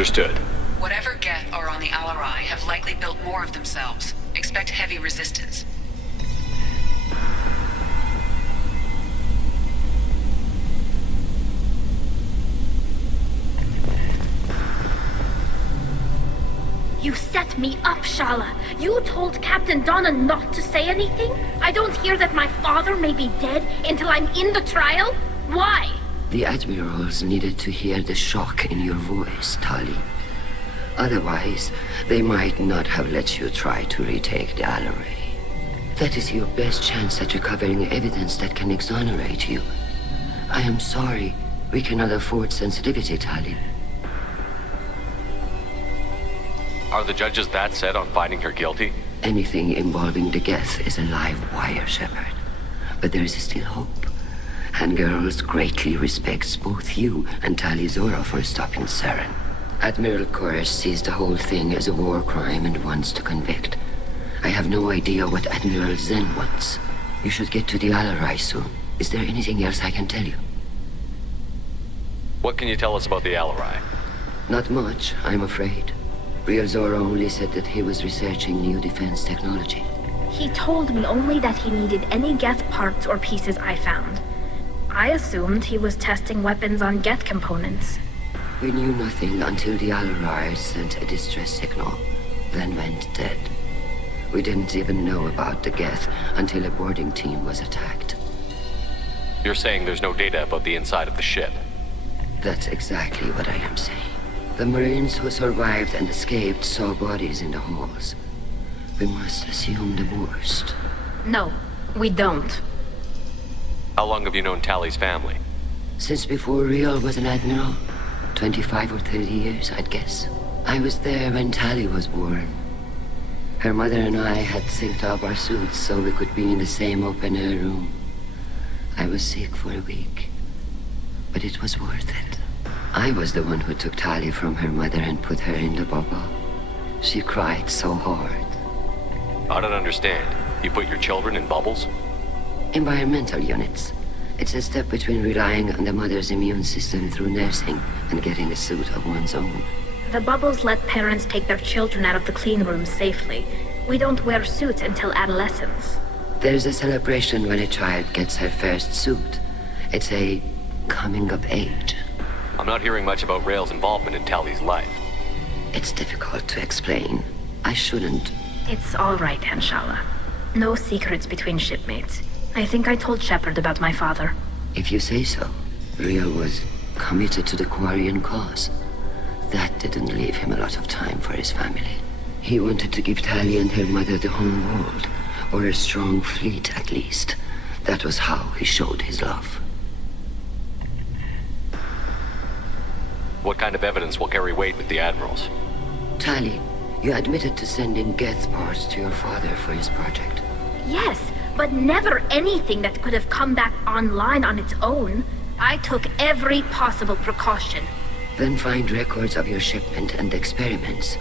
Understood. Whatever Geth are on the Alarai have likely built more of themselves. Expect heavy resistance. You set me up, Shala. You told Captain Donna not to say anything? I don't hear that my father may be dead until I'm in the trial? Why? The admirals needed to hear the shock in your voice, Tali. Otherwise, they might not have let you try to retake the Alarai. That is your best chance at recovering evidence that can exonerate you. I am sorry. We cannot afford sensitivity, Tali. Are the judges that set on finding her guilty? Anything involving the Geth is a live wire, Shepard. But there is still hope. Handgirls greatly respects both you and Tali Zora for stopping Saren. Admiral Koresh sees the whole thing as a war crime and wants to convict. I have no idea what Admiral Zen wants. You should get to the Alarai soon. Is there anything else I can tell you? What can you tell us about the Alarai? Not much, I'm afraid. Real Zora only said that he was researching new defense technology. He told me only that he needed any Geth parts or pieces I found. I assumed he was testing weapons on Geth components. We knew nothing until the Alarai sent a distress signal, then went dead. We didn't even know about the Geth until a boarding team was attacked. You're saying there's no data about the inside of the ship? That's exactly what I am saying. The Marines who survived and escaped saw bodies in the halls. We must assume the worst. No, we don't. How long have you known Tali's family? Since before Riel was an admiral. 25 or 30 years, I'd guess. I was there when Tali was born. Her mother and I had synced up our suits so we could be in the same open-air room. I was sick for a week, but it was worth it. I was the one who took Tali from her mother and put her in the bubble. She cried so hard. I don't understand. You put your children in bubbles? Environmental units. It's a step between relying on the mother's immune system through nursing and getting a suit of one's own. The bubbles let parents take their children out of the clean rooms safely. We don't wear suits until adolescence. There's a celebration when a child gets her first suit. It's a coming of age. I'm not hearing much about Rael's involvement in Tali's life. It's difficult to explain. I shouldn't. It's all right, Anshala. No secrets between shipmates. I think I told Shepard about my father. If you say so. Riel was committed to the Quarian cause. That didn't leave him a lot of time for his family. He wanted to give Tali and her mother the home world, or a strong fleet at least. That was how he showed his love. What kind of evidence will carry weight with the admirals? Tali, you admitted to sending Geth parts to your father for his project. Yes, but never anything that could have come back online on its own. I took every possible precaution. Then find records of your shipment and experiments.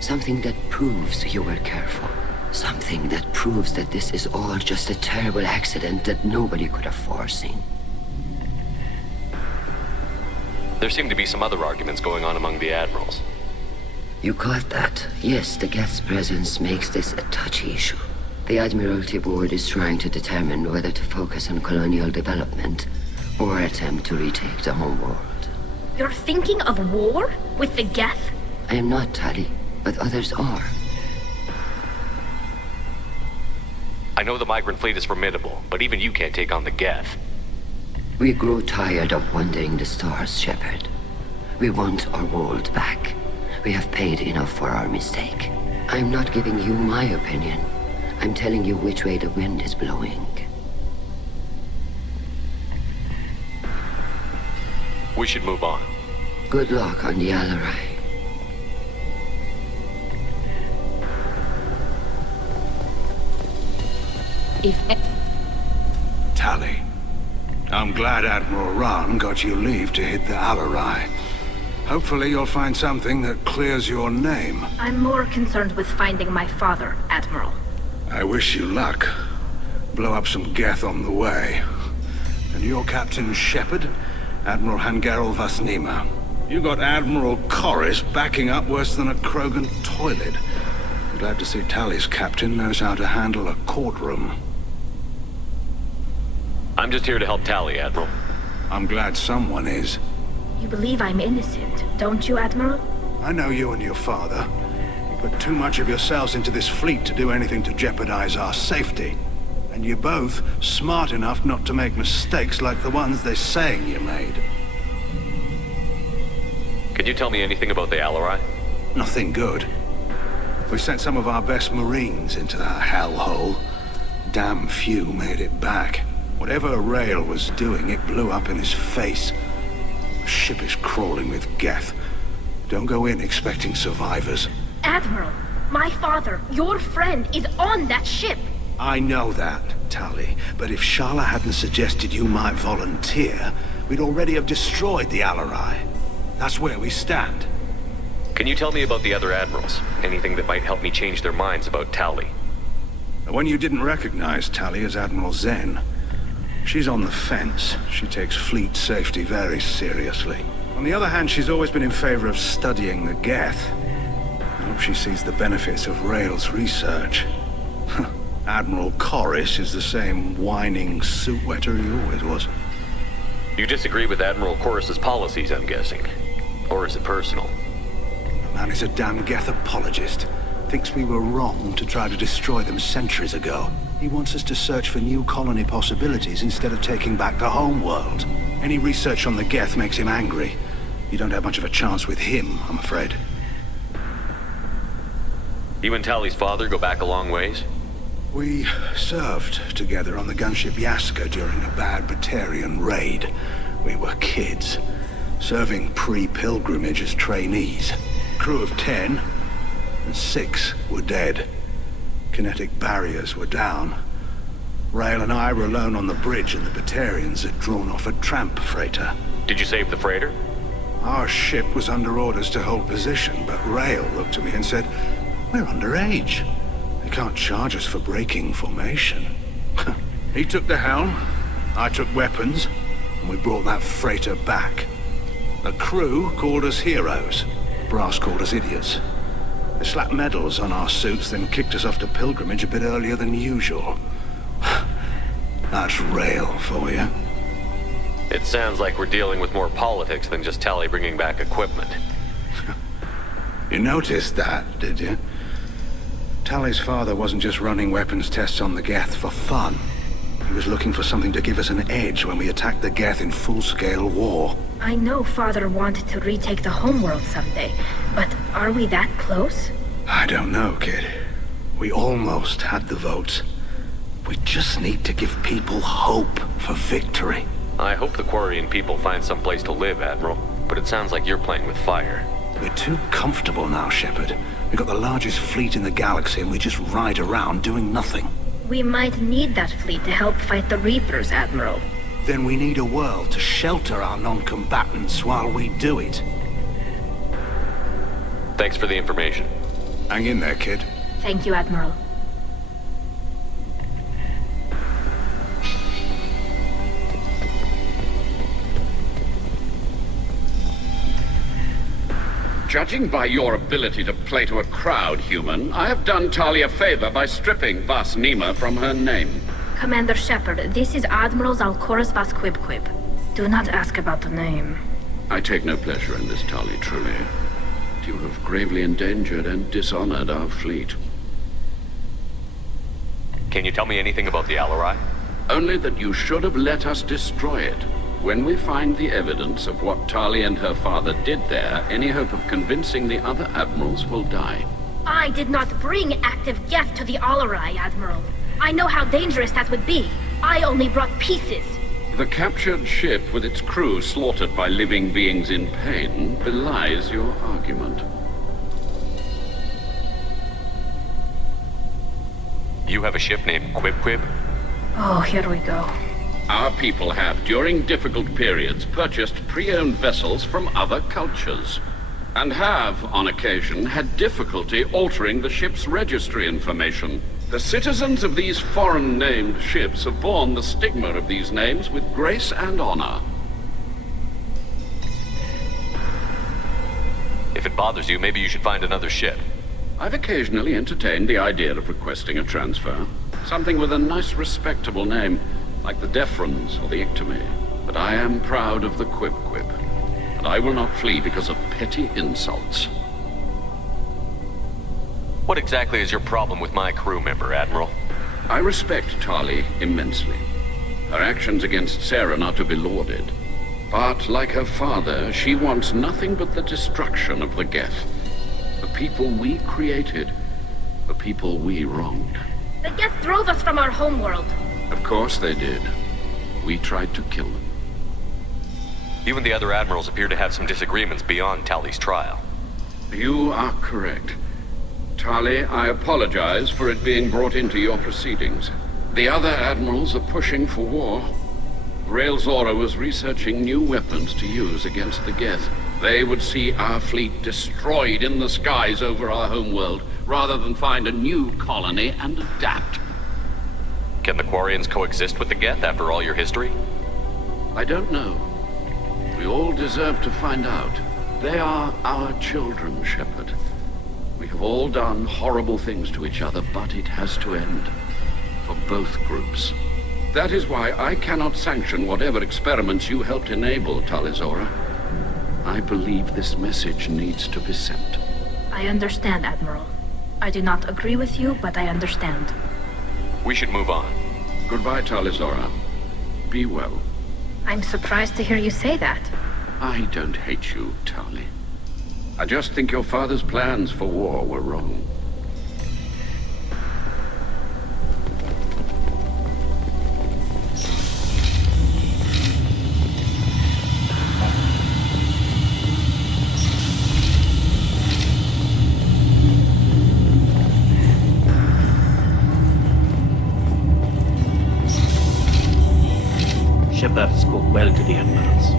Something that proves you were careful. Something that proves that this is all just a terrible accident that nobody could have foreseen. There seem to be some other arguments going on among the admirals. You caught that? Yes, the Geth's presence makes this a touchy issue. The Admiralty Board is trying to determine whether to focus on colonial development or attempt to retake the home world. You're thinking of war? With the Geth? I am not, Tali, but others are. I know the migrant fleet is formidable, but even you can't take on the Geth. We grow tired of wandering the stars, Shepard. We want our world back. We have paid enough for our mistake. I'm not giving you my opinion. I'm telling you which way the wind is blowing. We should move on. Good luck on the Alarai. Tali, I'm glad Admiral Rahn got you leave to hit the Alarai. Hopefully you'll find something that clears your name. I'm more concerned with finding my father, Admiral. I wish you luck. Blow up some Geth on the way. And your Captain Shepard, Admiral Hangarel Vasnima. You got Admiral Corris backing up worse than a Krogan toilet. I'm glad to see Tally's captain knows how to handle a courtroom. I'm just here to help Tally, Admiral. I'm glad someone is. You believe I'm innocent, don't you, Admiral? I know you and your father. You put too much of yourselves into this fleet to do anything to jeopardize our safety. And you're both smart enough not to make mistakes like the ones they're saying you made. Can you tell me anything about the Alarai? Nothing good. We sent some of our best Marines into that hellhole. Damn few made it back. Whatever Rail was doing, it blew up in his face. The ship is crawling with Geth. Don't go in expecting survivors. Admiral, my father, your friend, is on that ship. I know that, Tally, but if Shala hadn't suggested you might volunteer, we'd already have destroyed the Alarai. That's where we stand. Can you tell me about the other admirals? Anything that might help me change their minds about Tally? The one you didn't recognize, Tally, is Admiral Zen. She's on the fence. She takes fleet safety very seriously. On the other hand, she's always been in favor of studying the Geth. I hope she sees the benefits of Rail's research. Admiral Corris is the same whining suit-wetter he always was. You disagree with Admiral Corris's policies, I'm guessing. Or is it personal? The man is a damn Geth apologist. Thinks we were wrong to try to destroy them centuries ago. He wants us to search for new colony possibilities instead of taking back the home world. Any research on the Geth makes him angry. You don't have much of a chance with him, I'm afraid. You and Tally's father go back a long ways? We served together on the gunship Yaska during a bad Batarian raid. We were kids, serving pre-pilgrimage as trainees. Crew of 10, and 6 were dead. Kinetic barriers were down. Rail and I were alone on the bridge, and the Batarians had drawn off a tramp freighter. Did you save the freighter? Our ship was under orders to hold position, but Rail looked at me and said, "We're underage. They can't charge us for breaking formation." He took the helm, I took weapons, and we brought that freighter back. The crew called us heroes. Brass called us idiots. They slapped medals on our suits, then kicked us off to pilgrimage a bit earlier than usual. That's Rail for you. It sounds like we're dealing with more politics than just Tally bringing back equipment. You noticed that, did you? Tally's father wasn't just running weapons tests on the Geth for fun. He was looking for something to give us an edge when we attacked the Geth in full-scale war. I know Father wanted to retake the homeworld someday, but are we that close? I don't know, kid. We almost had the votes. We just need to give people hope for victory. I hope the Quarian people find some place to live, Admiral, but it sounds like you're playing with fire. We're too comfortable now, Shepard. We've got the largest fleet in the galaxy and we just ride around doing nothing. We might need that fleet to help fight the Reapers, Admiral. Then we need a world to shelter our non-combatants while we do it. Thanks for the information. Hang in there, kid. Thank you, Admiral. Judging by your ability to play to a crowd, human, I have done Tali a favor by stripping Vas Nima from her name. Commander Shepard, this is Admiral Zalkoris Vasquibquib. Do not ask about the name. I take no pleasure in this, Tali, truly. You have gravely endangered and dishonored our fleet. Can you tell me anything about the Alarai? Only that you should have let us destroy it. When we find the evidence of what Tali and her father did there, any hope of convincing the other admirals will die. I did not bring active Geth to the Alarai, Admiral. I know how dangerous that would be. I only brought pieces. The captured ship with its crew slaughtered by living beings in pain belies your argument. You have a ship named Quib? Oh, here we go. Our people have, during difficult periods, purchased pre-owned vessels from other cultures, and have, on occasion, had difficulty altering the ship's registry information. The citizens of these foreign-named ships have borne the stigma of these names with grace and honor. If it bothers you, maybe you should find another ship. I've occasionally entertained the idea of requesting a transfer. Something with a nice, respectable name, like the Defrons or the Ictomy. But I am proud of the Quip-Quip, and I will not flee because of petty insults. What exactly is your problem with my crew member, Admiral? I respect Tali immensely. Her actions against Saren are to be lauded. But, like her father, she wants nothing but the destruction of the Geth. The people we created. The people we wronged. The Geth drove us from our homeworld. Of course they did. We tried to kill them. You and the other admirals appear to have some disagreements beyond Tali's trial. You are correct. Tali, I apologize for it being brought into your proceedings. The other admirals are pushing for war. Rael Zora was researching new weapons to use against the Geth. They would see our fleet destroyed in the skies over our homeworld, rather than find a new colony and adapt. Can the Quarians coexist with the Geth after all your history? I don't know. We all deserve to find out. They are our children, Shepard. We have all done horrible things to each other, but it has to end. For both groups. That is why I cannot sanction whatever experiments you helped enable, Talizora. I believe this message needs to be sent. I understand, Admiral. I do not agree with you, but I understand. We should move on. Goodbye, Talizora. Be well. I'm surprised to hear you say that. I don't hate you, Tali. I just think your father's plans for war were wrong. Shepard spoke well to the admirals.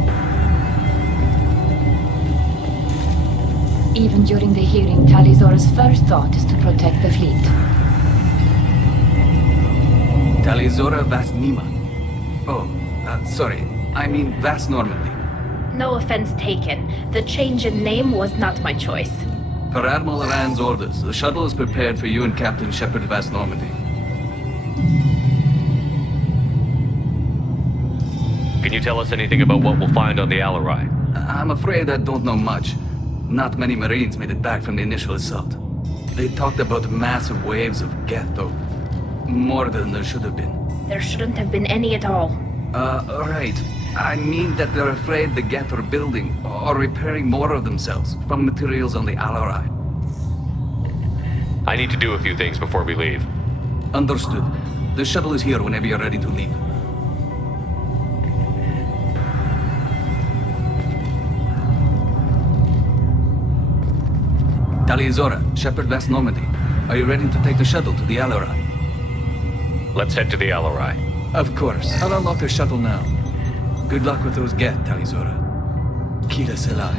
Even during the hearing, Talizora's first thought is to protect the fleet. Talizora Vas Nima. Oh, sorry. I mean Vas Normandy. No offense taken. The change in name was not my choice. Per Admiral Rand's orders, the shuttle is prepared for you and Captain Shepard Vas Normandy. Can you tell us anything about what we'll find on the Alarai? I'm afraid I don't know much. Not many Marines made it back from the initial assault. They talked about massive waves of Geth, though. More than there should have been. There shouldn't have been any at all. Right. I mean that they're afraid the Geth are building or repairing more of themselves from materials on the Alarai. I need to do a few things before we leave. Understood. The shuttle is here whenever you're ready to leave. Talizora, Shepard Vas Normandy. Are you ready to take the shuttle to the Alarai? Let's head to the Alarai. Of course. I'll unlock the shuttle now. Good luck with those Geth, Talizora. Kila Selai.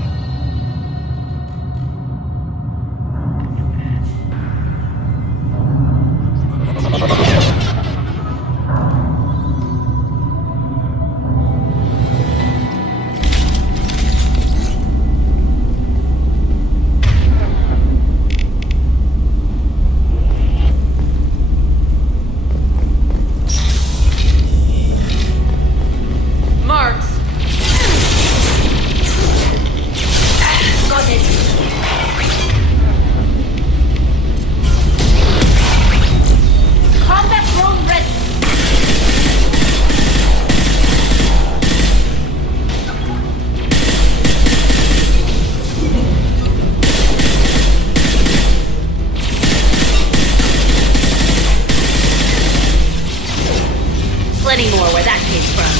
Plenty more where that came from.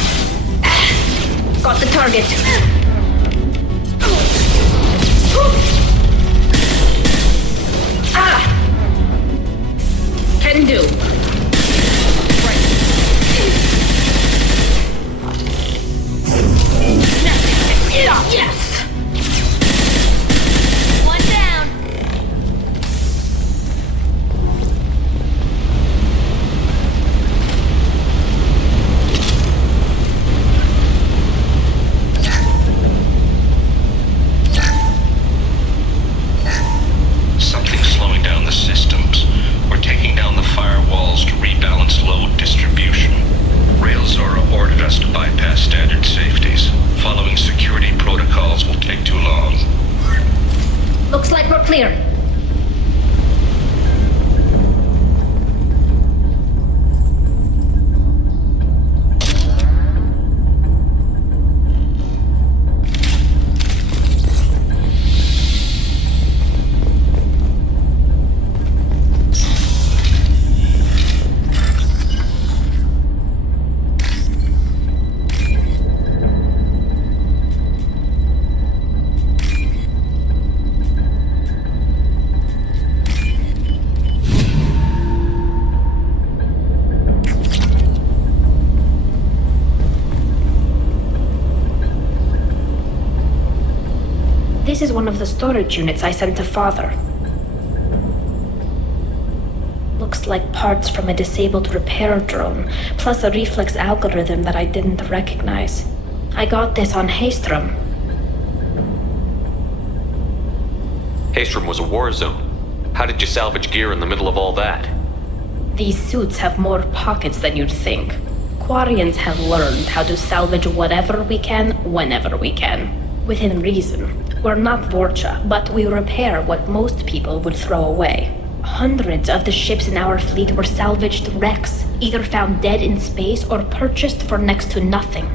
Got the target. Can do. Yes! One down. This is one of the storage units I sent to Father. Looks like parts from a disabled repair drone, plus a reflex algorithm that I didn't recognize. I got this on Haystrom. Haystrom was a war zone. How did you salvage gear in the middle of all that? These suits have more pockets than you'd think. Quarians have learned how to salvage whatever we can, whenever we can. Within reason. We're not Vorcha, but we repair what most people would throw away. Hundreds of the ships in our fleet were salvaged wrecks, either found dead in space or purchased for next to nothing.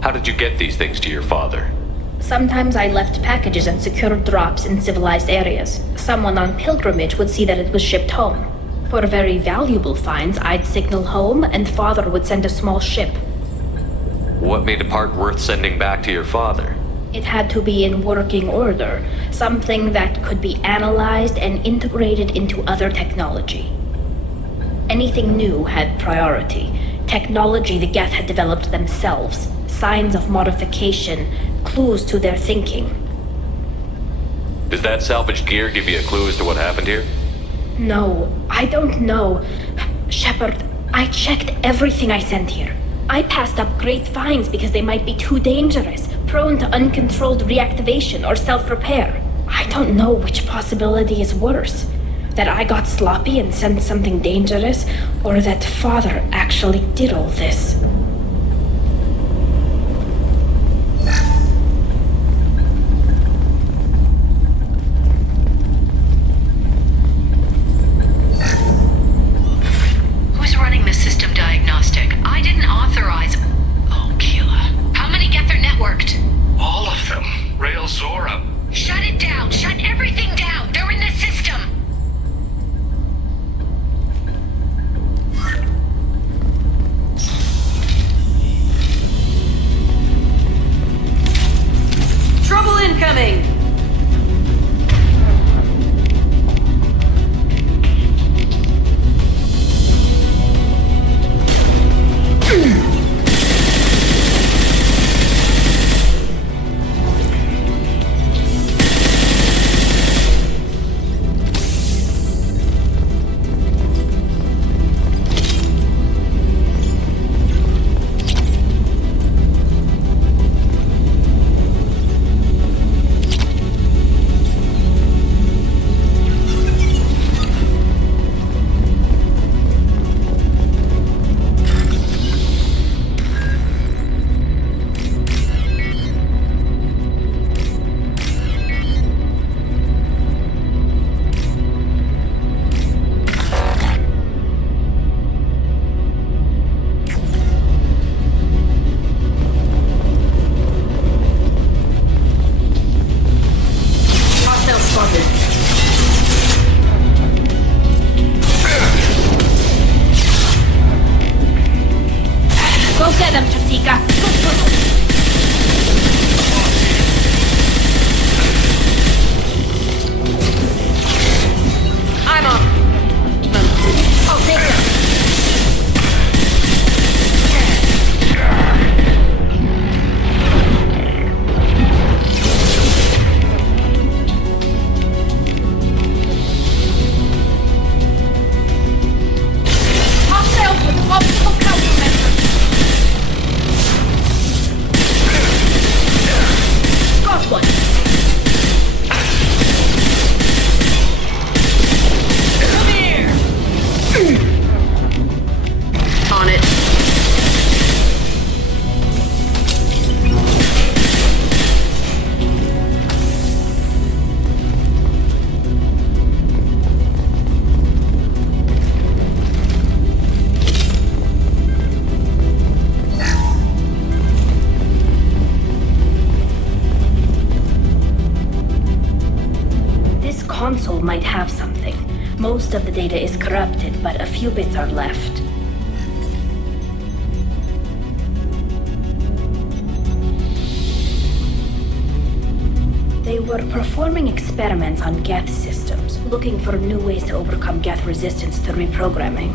How did you get these things to your father? Sometimes I left packages and secured drops in civilized areas. Someone on pilgrimage would see that it was shipped home. For very valuable finds, I'd signal home, and Father would send a small ship. What made a part worth sending back to your father? It had to be in working order, something that could be analyzed and integrated into other technology. Anything new had priority. Technology the Geth had developed themselves, signs of modification, clues to their thinking. Does that salvaged gear give you a clue as to what happened here? No, I don't know. Shepard, I checked everything I sent here. I passed up great finds because they might be too dangerous, prone to uncontrolled reactivation or self-repair. I don't know which possibility is worse. That I got sloppy and sent something dangerous, or that Father actually did all this. Who's running the system diagnostic? I didn't authorize... Oh, Keela. How many Geth are networked? All of them. Rail Zora. Shut it down! Shut everything down! They're in the system! Trouble incoming! Console might have something. Most of the data is corrupted, but a few bits are left. They were performing experiments on Geth systems, looking for new ways to overcome Geth resistance to reprogramming.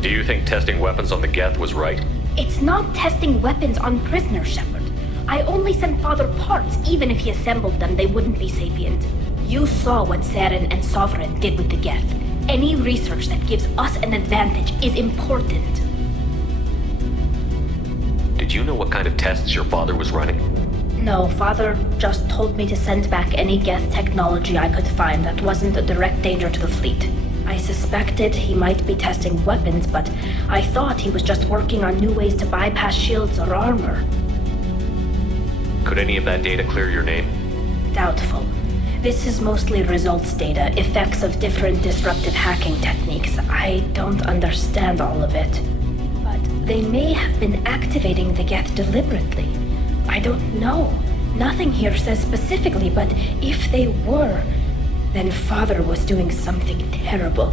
Do you think testing weapons on the Geth was right? It's not testing weapons on prisoners, Shepard. I only sent Father parts. Even if he assembled them, they wouldn't be sapient. You saw what Saren and Sovereign did with the Geth. Any research that gives us an advantage is important. Did you know what kind of tests your father was running? No, Father just told me to send back any Geth technology I could find that wasn't a direct danger to the fleet. I suspected he might be testing weapons, but I thought he was just working on new ways to bypass shields or armor. Could any of that data clear your name? Doubtful. This is mostly results data, effects of different disruptive hacking techniques. I don't understand all of it. But they may have been activating the Geth deliberately. I don't know. Nothing here says specifically, but if they were, then Father was doing something terrible.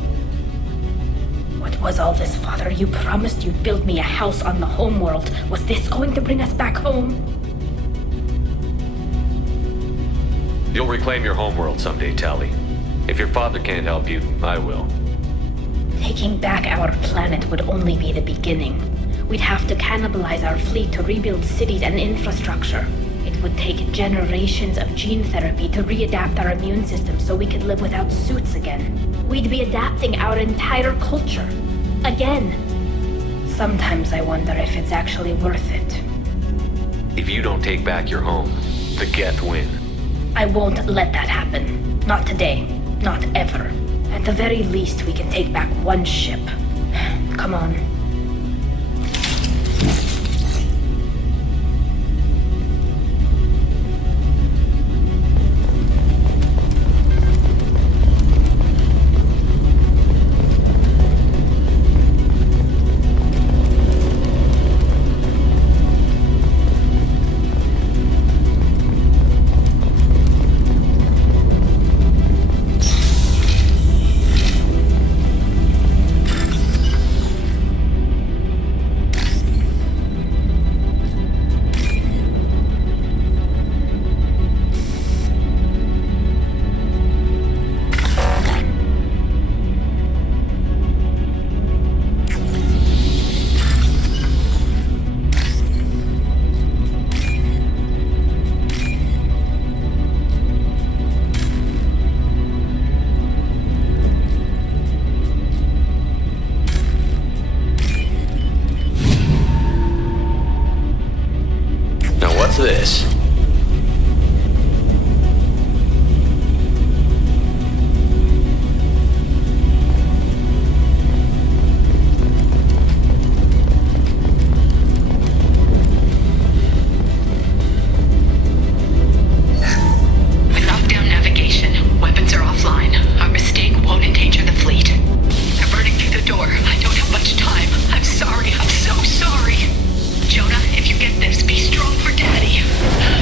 What was all this, Father? You promised you'd build me a house on the homeworld. Was this going to bring us back home? You'll reclaim your homeworld someday, Tali. If your father can't help you, I will. Taking back our planet would only be the beginning. We'd have to cannibalize our fleet to rebuild cities and infrastructure. It would take generations of gene therapy to readapt our immune system so we could live without suits again. We'd be adapting our entire culture. Again. Sometimes I wonder if it's actually worth it. If you don't take back your home, the Geth win. I won't let that happen. Not today. Not ever. At the very least, we can take back one ship. Come on. What's this? Lockdown navigation. Weapons are offline. Our mistake won't endanger the fleet. I'm burning through the door. I don't have much time. I'm sorry. I'm so sorry. Jonah, if you get this, be strong for Daddy.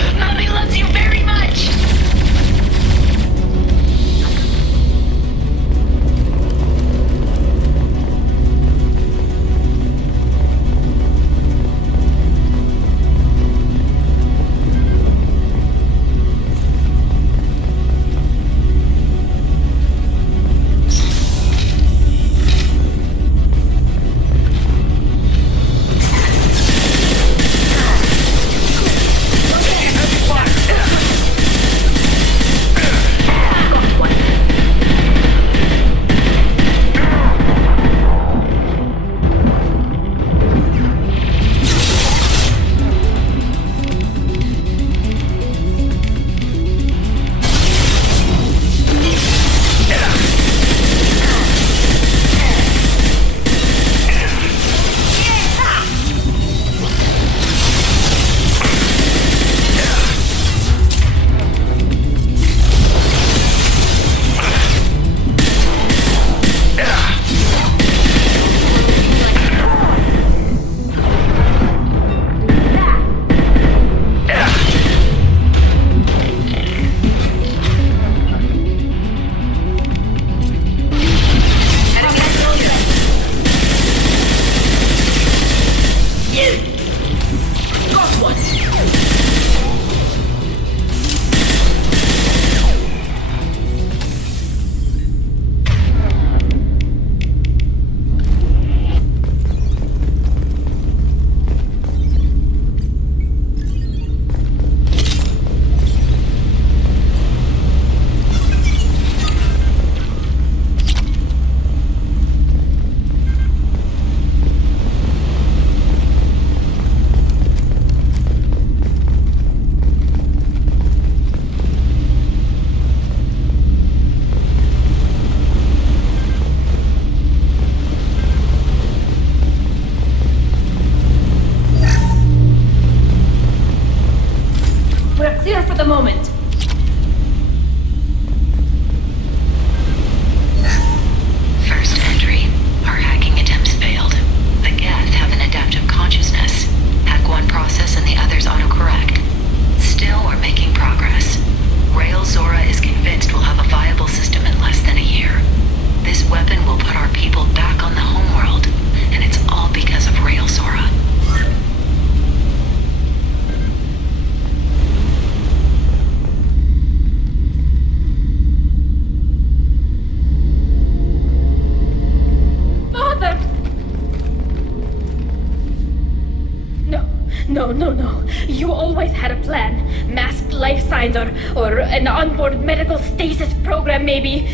No. You always had a plan. Masked life signs or an onboard medical stasis program, maybe.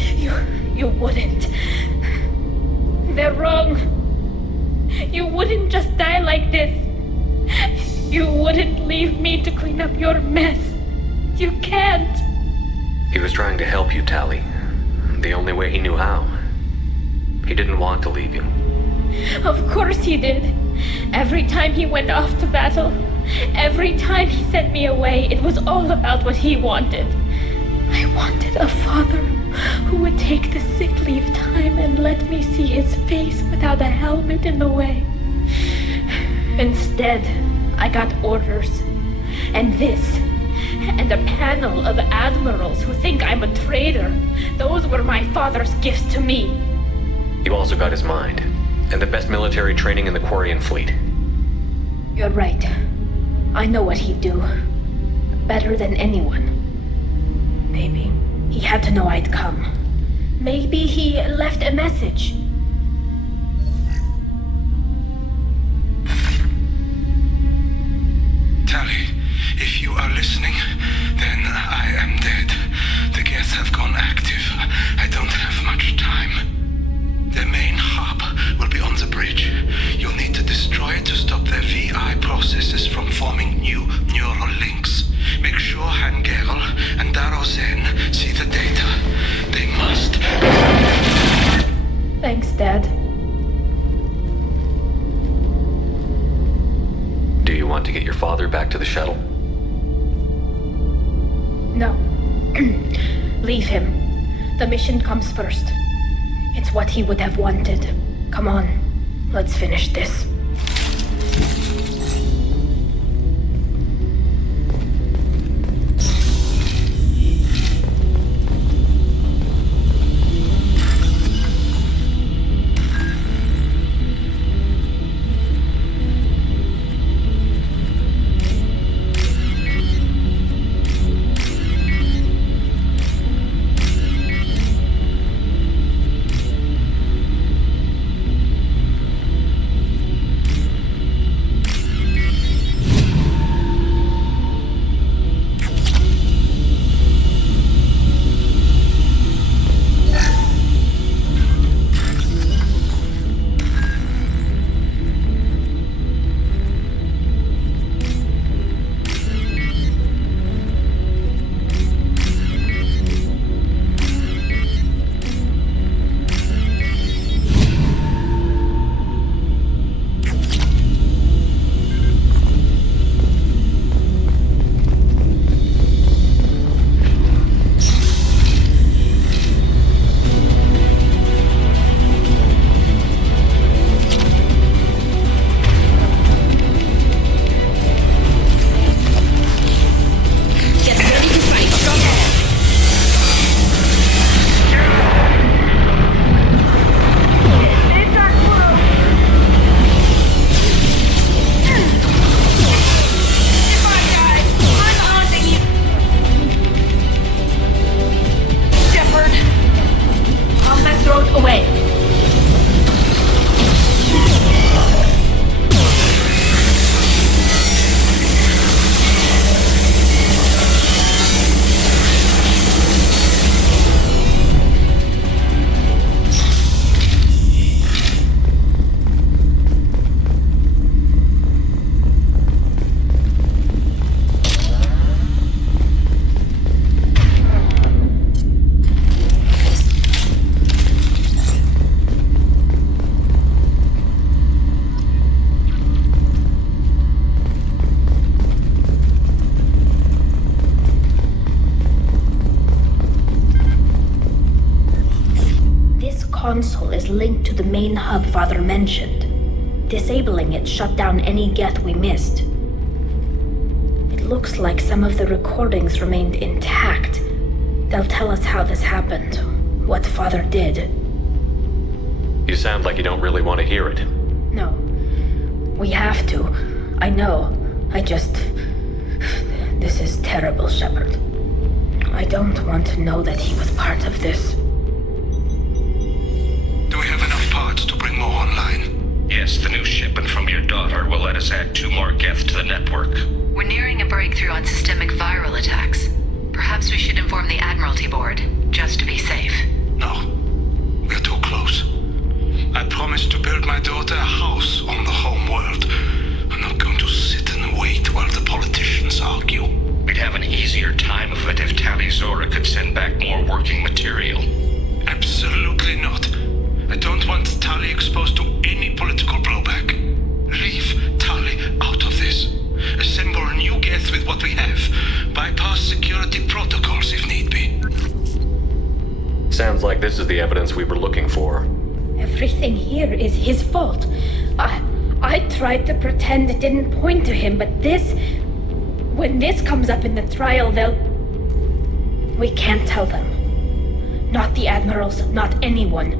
You wouldn't. They're wrong. You wouldn't just die like this. You wouldn't leave me to clean up your mess. You can't. He was trying to help you, Tally. The only way he knew how. He didn't want to leave you. Of course he did. Every time he went off to battle, every time he sent me away, it was all about what he wanted. I wanted a father who would take the sick leave time and let me see his face without a helmet in the way. Instead, I got orders. And this. And a panel of admirals who think I'm a traitor. Those were my father's gifts to me. You also got his mind. And the best military training in the Quarian fleet. You're right. I know what he'd do. Better than anyone. Maybe he had to know I'd come. Maybe he left a message. Tally, if you are listening, then I am dead. The Geth have gone active. I don't have much time. The main hub will be on the bridge. You'll need to destroy it to stop their VI processes from forming new neural links. Make sure Hangerl and Darozen see the data. They must. Thanks, Dad. Do you want to get your father back to the shuttle? No. Leave him. The mission comes first. It's what he would have wanted. Come on, let's finish this. console is linked to the main hub Father mentioned. Disabling it shut down any Geth we missed. It looks like some of the recordings remained intact. They'll tell us how this happened, what Father did. You sound like you don't really want to hear it. No. We have to. I know. This is terrible, Shepard. I don't want to know that he was part of this. Do we have enough parts to bring more online? Yes, the new shipment from your daughter will let us add 2 more Geth to the network. ship work? We're nearing a breakthrough on systemic viral attacks. Perhaps we should inform the Admiralty Board, just to be safe. No. We're too close. I promised to build my daughter a house on the home world. I'm not going to sit and wait while the politicians argue. We'd have an easier time of it if Tali Zora could send back more working material. Absolutely not. I don't want Tali exposed to any political blowback. Leave Tali out of this. Assemble a new Geth with what we have. Bypass security protocols if need be. Sounds like this is the evidence we were looking for. Everything here is his fault. I tried to pretend it didn't point to him, but this... When this comes up in the trial, we can't tell them. Not the admirals, not anyone.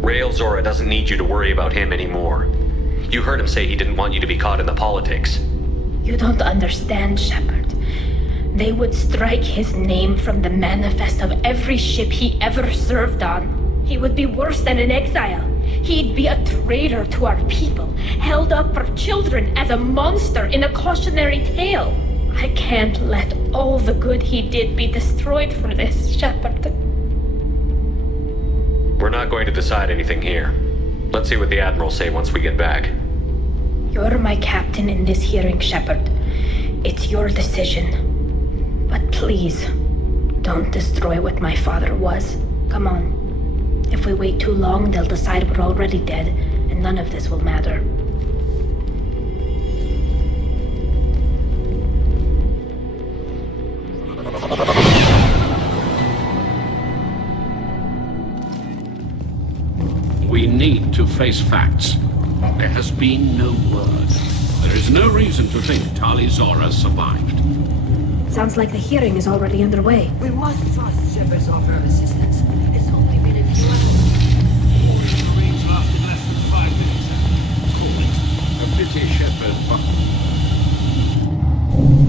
Rael Zora doesn't need you to worry about him anymore. You heard him say he didn't want you to be caught in the politics. You don't understand, Shepard. They would strike his name from the manifest of every ship he ever served on. He would be worse than an exile. He'd be a traitor to our people, held up for children as a monster in a cautionary tale. I can't let all the good he did be destroyed for this, Shepard. We're not going to decide anything here. Let's see what the Admirals say once we get back. You're my captain in this hearing, Shepard. It's your decision. But please, don't destroy what my father was. Come on. If we wait too long, they'll decide we're already dead, and none of this will matter. We need to face facts. There has been no word. There is no reason to think Tali Zora survived. Sounds like the hearing is already underway. We must trust Shepard's offer of assistance. It's only been a few hours. The range lasted less than 5 minutes. Call it. A pity, Shepard, but...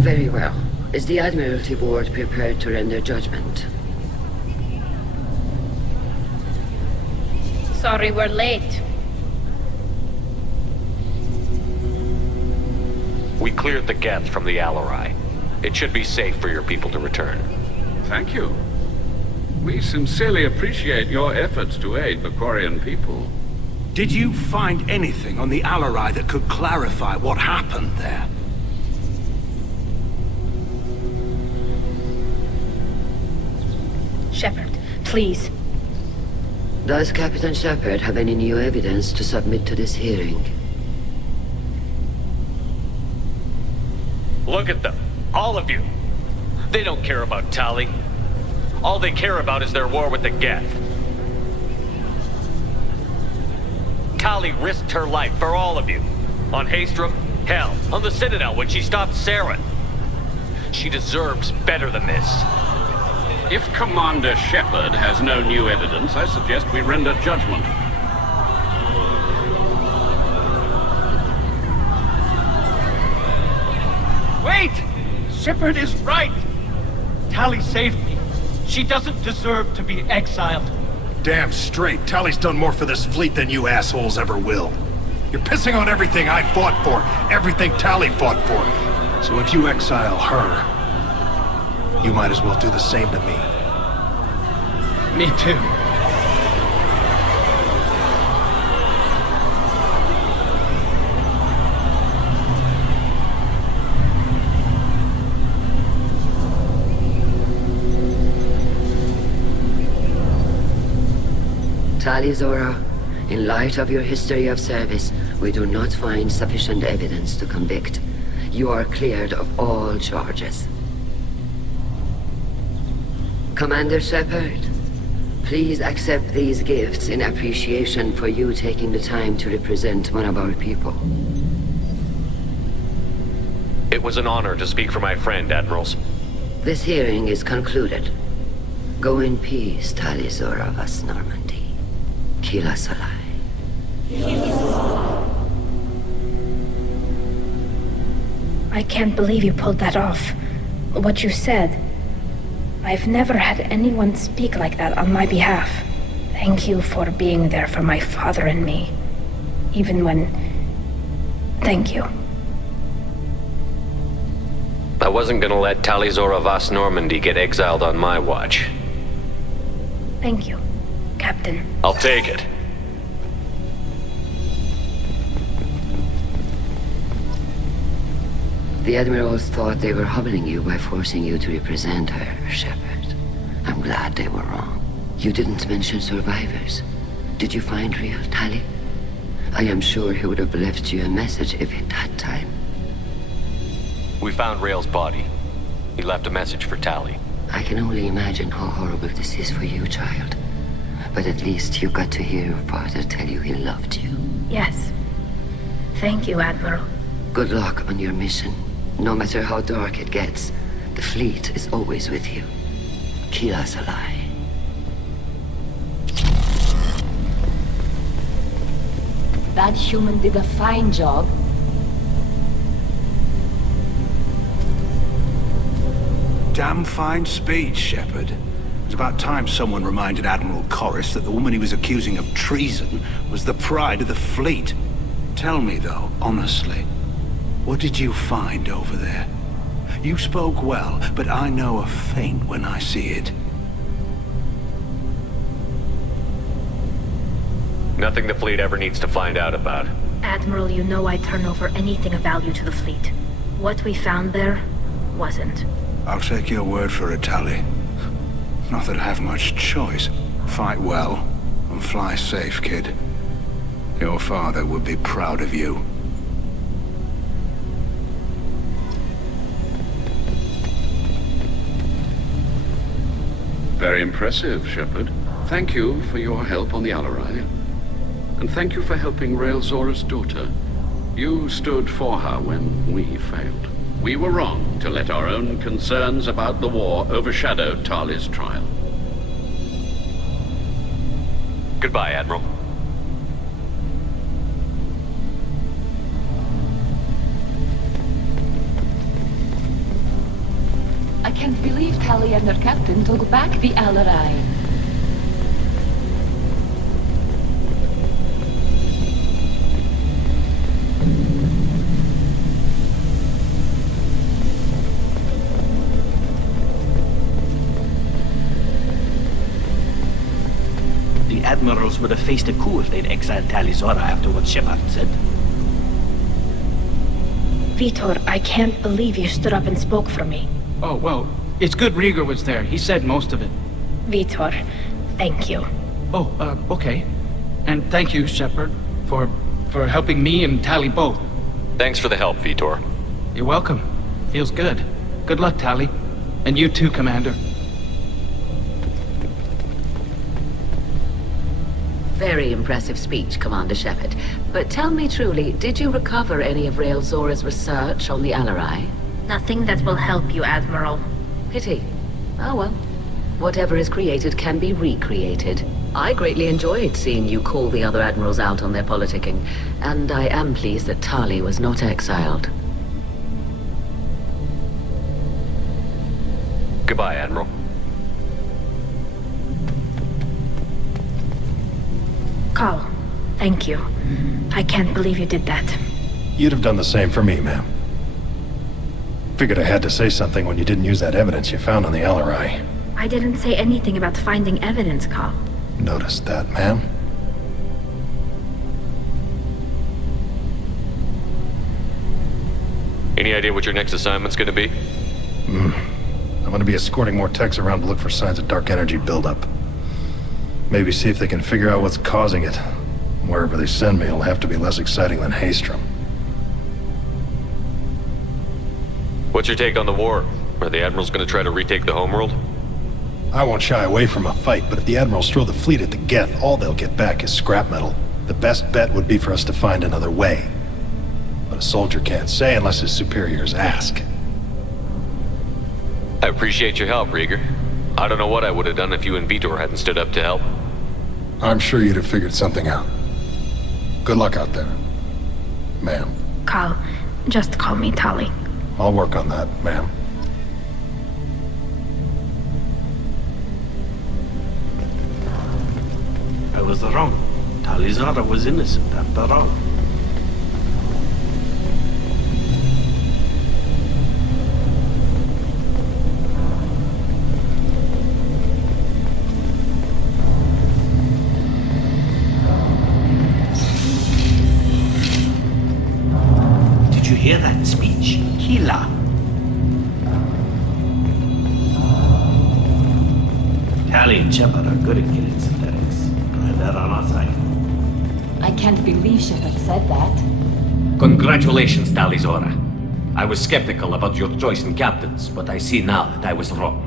Very well. Is the Admiralty Board prepared to render judgment? Sorry we're late. We cleared the Geth from the Alarai. It should be safe for your people to return. Thank you. We sincerely appreciate your efforts to aid the Quarian people. Did you find anything on the Alarai that could clarify what happened there? Shepard, please. Does Captain Shepard have any new evidence to submit to this hearing? Look at them. All of you. They don't care about Tali. All they care about is their war with the Geth. Tali risked her life for all of you. On Haestrom, hell, on the Citadel when she stopped Saren. She deserves better than this. If Commander Shepard has no new evidence, I suggest we render judgment. Wait! Shepard is right! Tali saved me. She doesn't deserve to be exiled. Damn straight. Tali's done more for this fleet than you assholes ever will. You're pissing on everything I fought for, everything Tali fought for. So if you exile her, you might as well do the same to me. Me too. Tali Zora, in light of your history of service, we do not find sufficient evidence to convict. You are cleared of all charges. Commander Shepard, please accept these gifts in appreciation for you taking the time to represent one of our people. It was an honor to speak for my friend, Admirals. This hearing is concluded. Go in peace, Tali Zora Vas Normandy. Kila Salai. I can't believe you pulled that off. What you said. I've never had anyone speak like that on my behalf. Thank you for being there for my father and me. Even when Thank you. I wasn't gonna let Talizora Vas Normandy get exiled on my watch. Thank you, Captain. I'll take it. The Admirals thought they were humbling you by forcing you to represent her, Shepard. I'm glad they were wrong. You didn't mention survivors. Did you find real Tali? I am sure he would have left you a message if he'd had time. We found Rail's body. He left a message for Tali. I can only imagine how horrible this is for you, child. But at least you got to hear your father tell you he loved you. Yes. Thank you, Admiral. Good luck on your mission. No matter how dark it gets, the fleet is always with you. Keep us alive. That human did a fine job. Damn fine speech, Shepard. It's about time someone reminded Admiral Corris that the woman he was accusing of treason was the pride of the fleet. Tell me, though, honestly, what did you find over there? You spoke well, but I know a feint when I see it. Nothing the fleet ever needs to find out about. Admiral, you know I'd turn over anything of value to the fleet. What we found there wasn't. I'll take your word for it, Tali. Not that I have much choice. Fight well, and fly safe, kid. Your father would be proud of you. Very impressive, Shepard. Thank you for your help on the Alarai. And thank you for helping Rail Zora's daughter. You stood for her when we failed. We were wrong to let our own concerns about the war overshadow Tali's trial. Goodbye, Admiral. I can't believe Tali and her captain took back the Alarai. The Admirals would have faced a coup if they'd exiled Talizora after what Shepard said. Vitor, I can't believe you stood up and spoke for me. Oh, well, it's good Rieger was there. He said most of it. Vitor, thank you. Oh, okay. And thank you, Shepard, for helping me and Tali both. Thanks for the help, Vitor. You're welcome. Feels good. Good luck, Tali. And you too, Commander. Very impressive speech, Commander Shepard. But tell me truly, did you recover any of Rail Zora's research on the Alarai? Nothing that will help you, Admiral. Pity. Oh well. Whatever is created can be recreated. I greatly enjoyed seeing you call the other admirals out on their politicking, and I am pleased that Tali was not exiled. Goodbye, Admiral. Carl, thank you. I can't believe you did that. You'd have done the same for me, ma'am. Figured I had to say something when you didn't use that evidence you found on the Alarai. I didn't say anything about finding evidence, Carl. Noticed that, ma'am. Any idea what your next assignment's gonna be? I'm gonna be escorting more techs around to look for signs of dark energy buildup. Maybe see if they can figure out what's causing it. Wherever they send me, it'll have to be less exciting than Haystrom. What's your take on the war? Are the Admirals gonna try to retake the homeworld? I won't shy away from a fight, but if the Admirals throw the fleet at the Geth, all they'll get back is scrap metal. The best bet would be for us to find another way. But a soldier can't say unless his superiors ask. I appreciate your help, Rieger. I don't know what I would have done if you and Vitor hadn't stood up to help. I'm sure you'd have figured something out. Good luck out there, ma'am. Carl, just call me Tali. I'll work on that, ma'am. I was wrong. Talizora was innocent after all. Shepard are good at getting synthetics. Glad that on our side. I can't believe Shepard said that. Congratulations, Talizora. I was skeptical about your choice in captains, but I see now that I was wrong.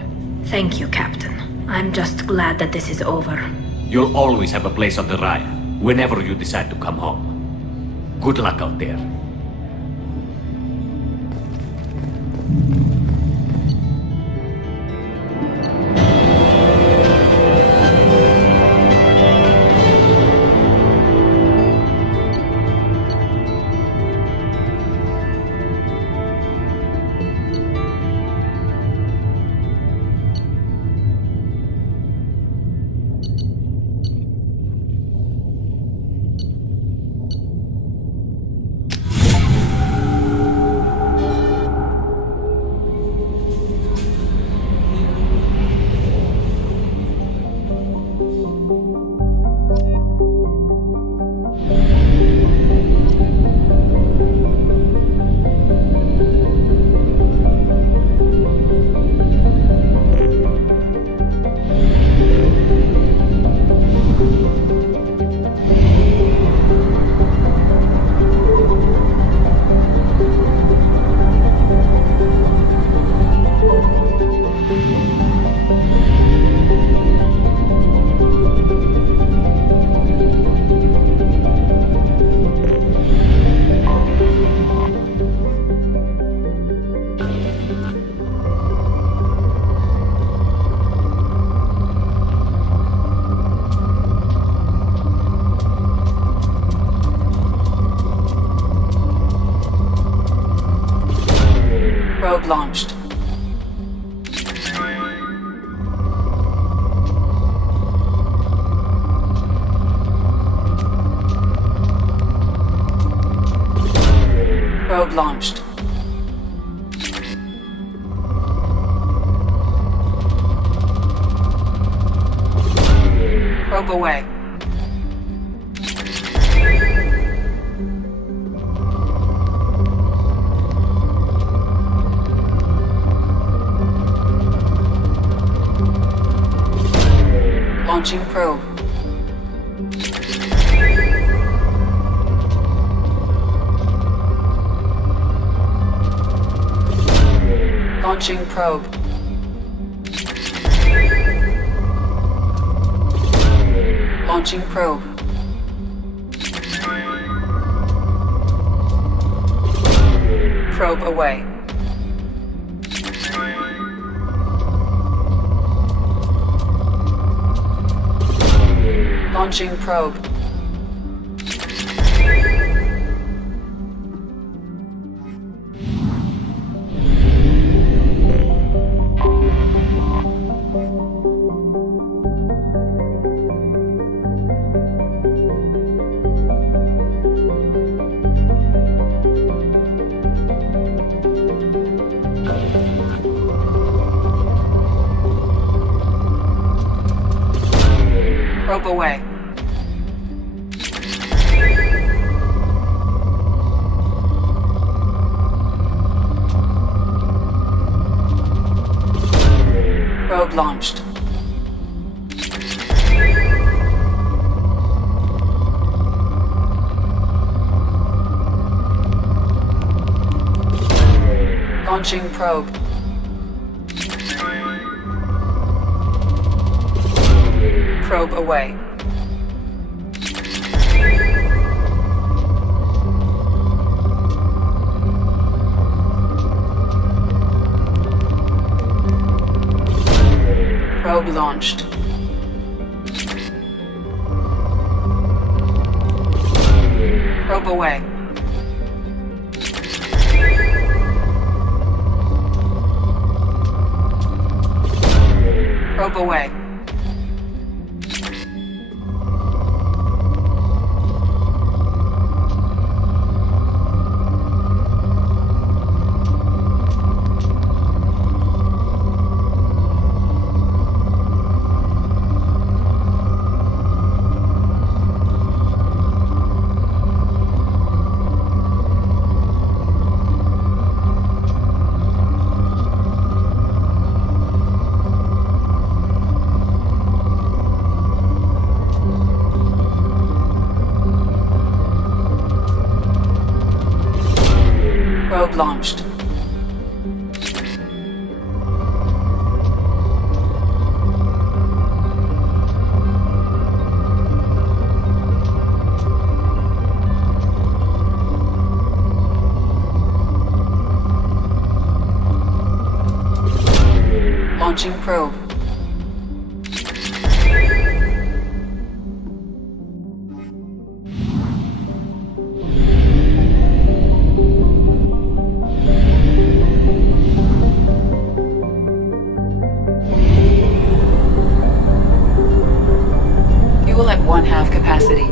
Thank you, Captain. I'm just glad that this is over. You'll always have a place on the Raya, whenever you decide to come home. Good luck out there. Probe launched. Probe launched. Probe away. Launching probe. Launching probe. Launching probe. Probe away. Launching probe. Probe away. Probe launched. Launching probe. Probe away. Probe launched. Probe away. Probe away. launched. Launching probe. Fuel at 1/2 capacity.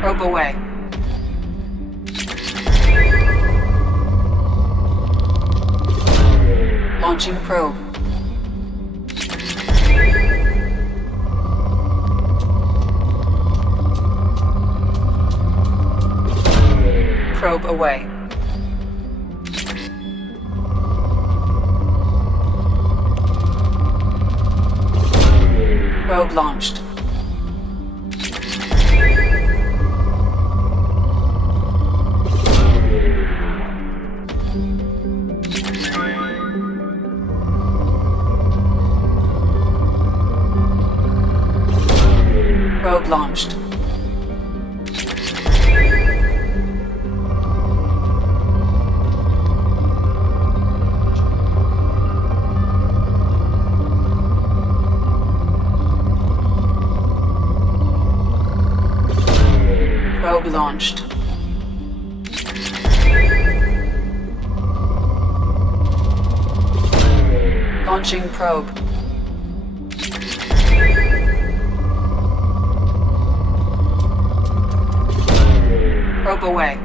Probe away. Launching probe. Probe away. Probe launched. Probe launched. Probe launched. Launching probe. Probe away.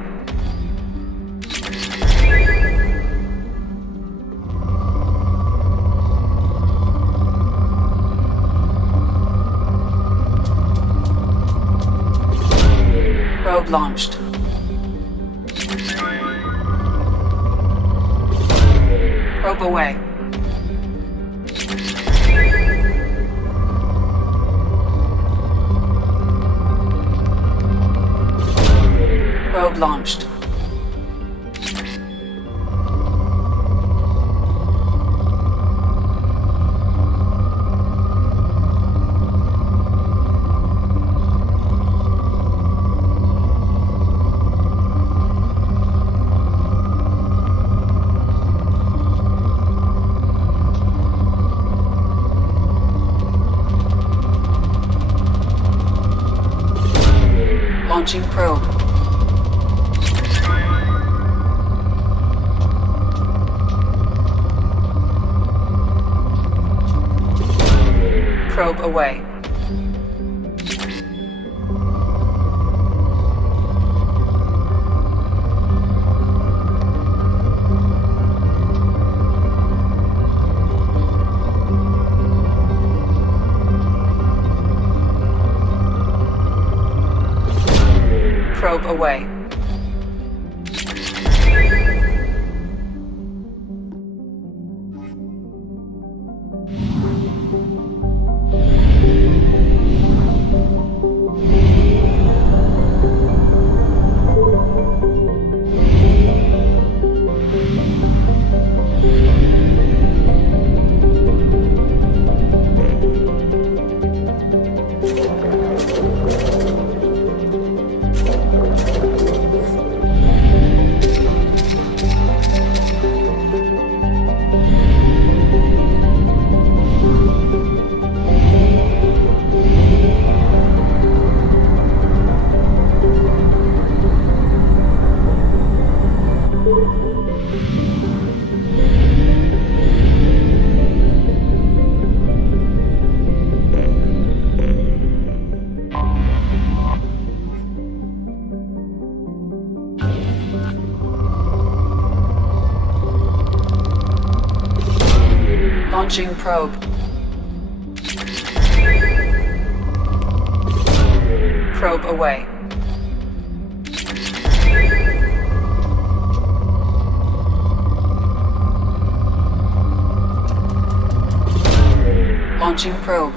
Probe launched. Probe away. Probe launched. Launching probe. Probe away. Probe away. Launching probe. Probe away. Launching probe.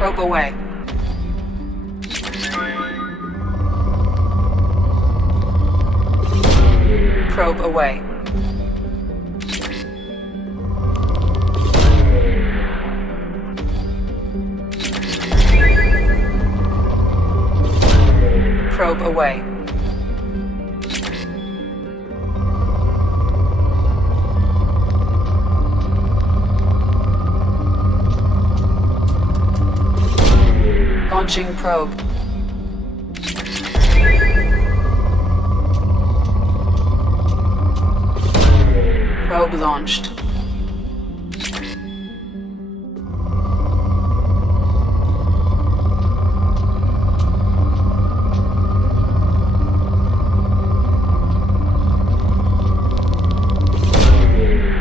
Probe away. Probe away. Probe away. Launching probe. Probe launched.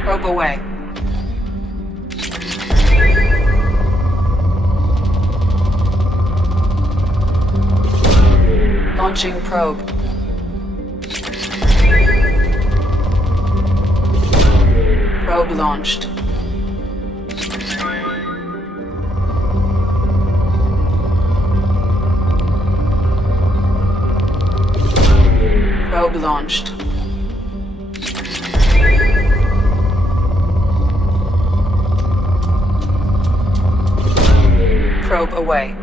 Probe away. Launching probe. Probe launched. Probe launched. Probe away.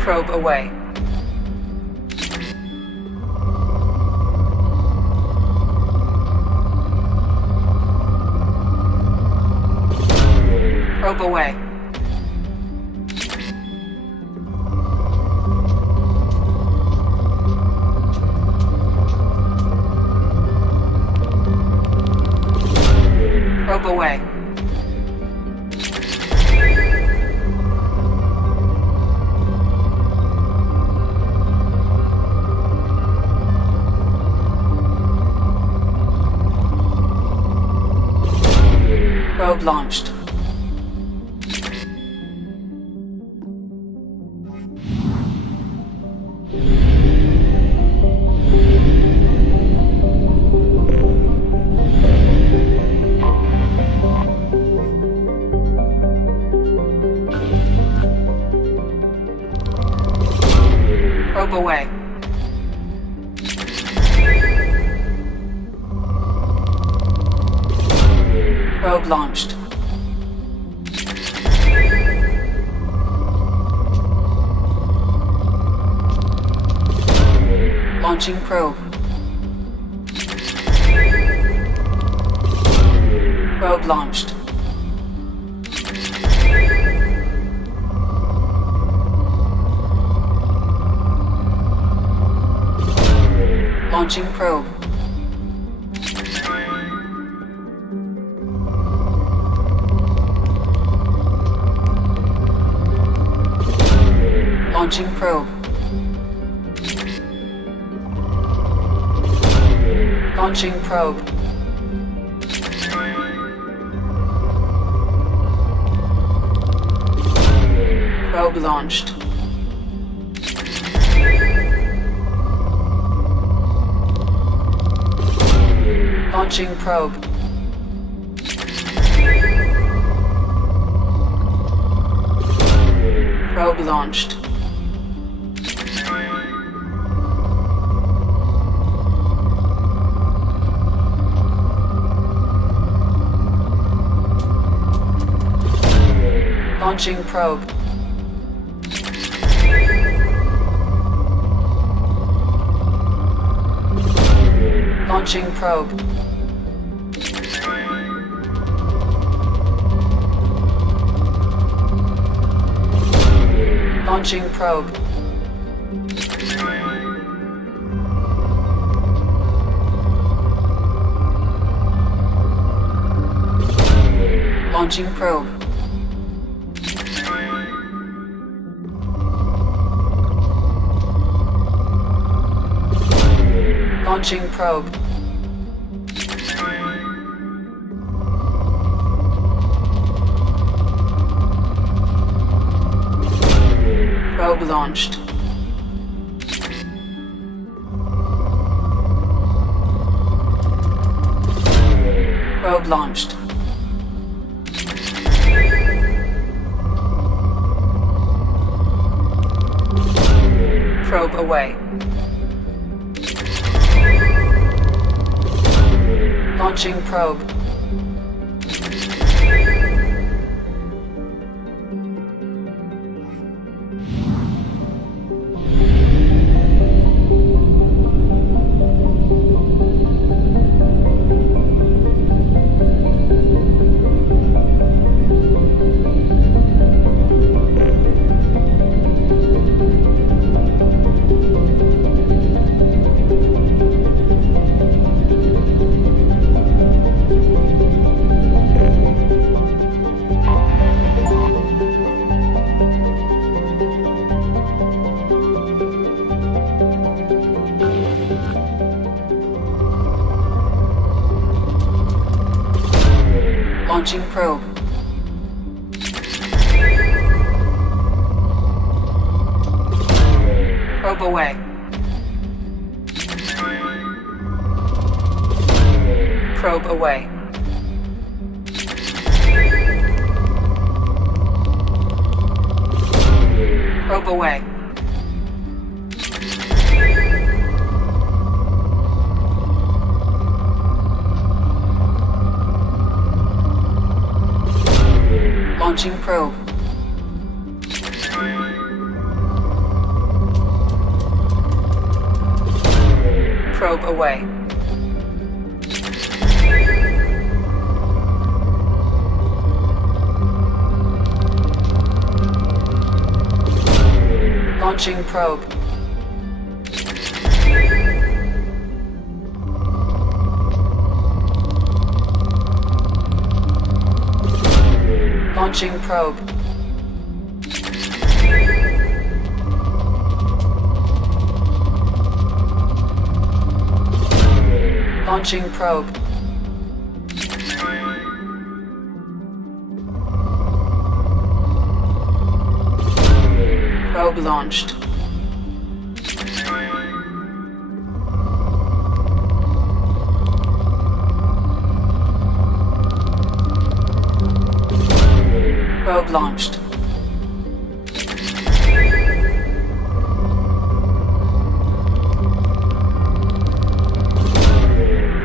Probe away. Probe away. Probe away. Probe launched. Probe away. Probe launched. Launching probe. Probe launched. Launching probe. Launching probe. Launching probe. Probe launched. Launching probe. Probe launched. Launching probe. Launching probe. Launching probe. Launching probe. Launching probe. Probe launched. Probe launched. Probe away. Launching probe. Launching probe. Probe away. Probe away. Probe away. Launching probe. Probe away. Launching probe. Launching probe. Launching probe. Probe launched. Probe launched.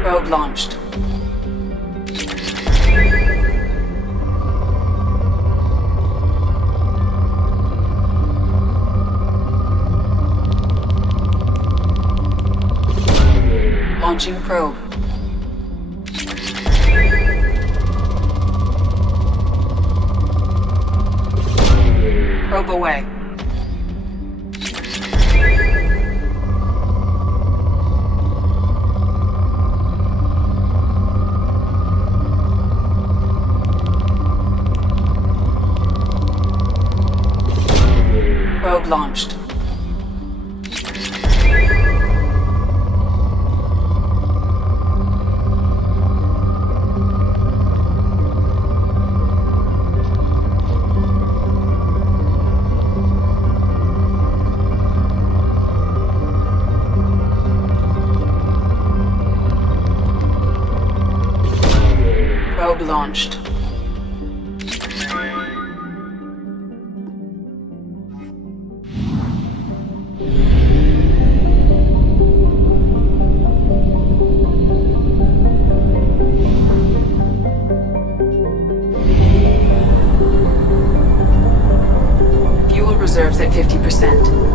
Probe launched. Launching probe. Probe away. Probe launched. Probe launched. Fuel reserves at 50%.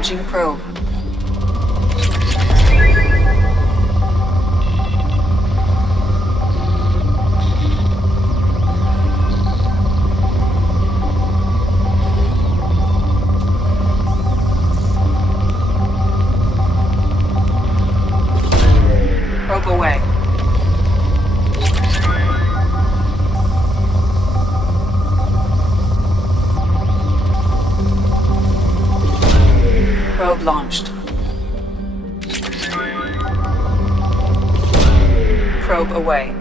Launching probe. Probe away. Probe launched. Probe away.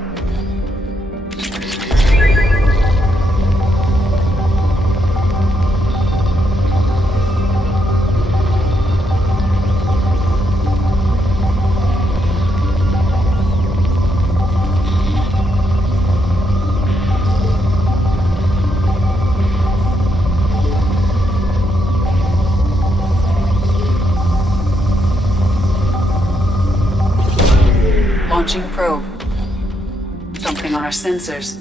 Launching probe. Something on our sensors.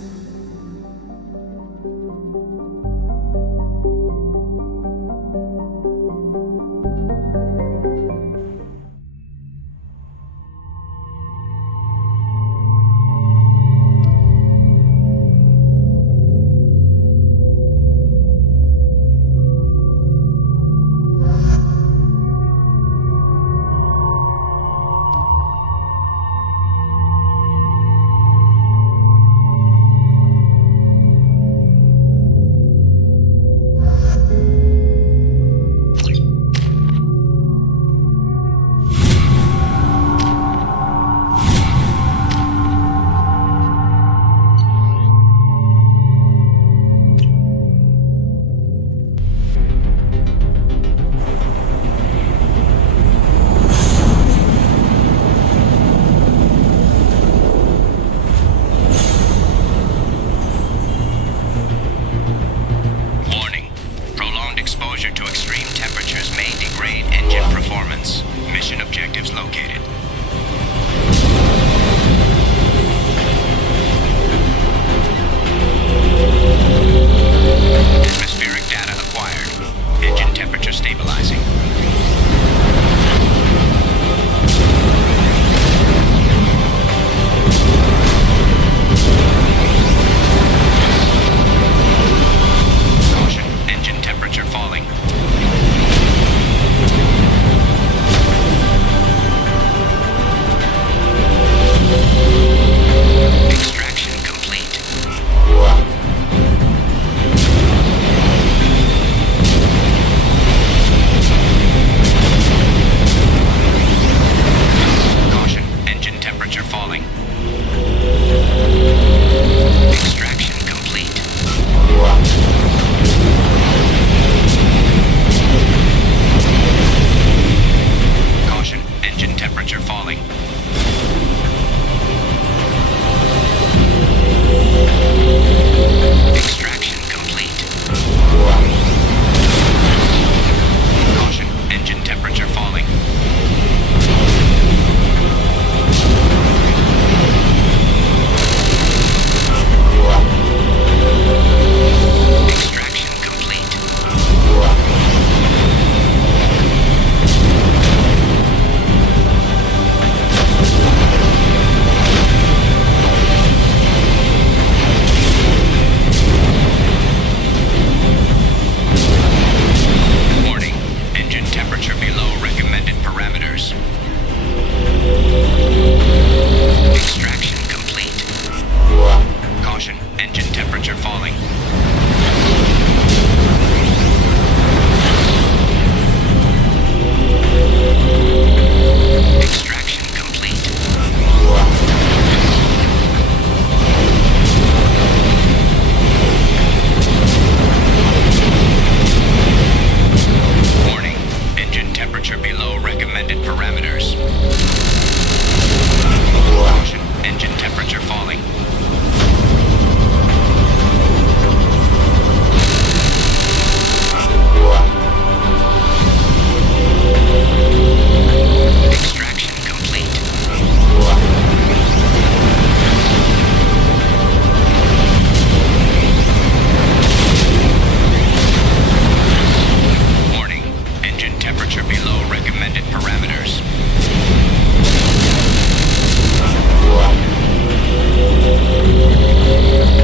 Parameters.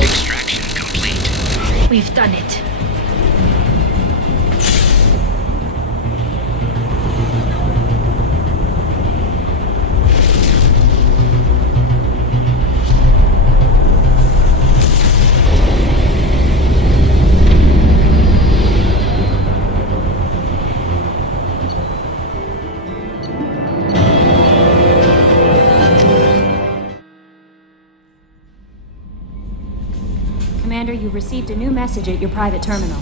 Extraction complete. We've done it. Commander, you've received a new message at your private terminal.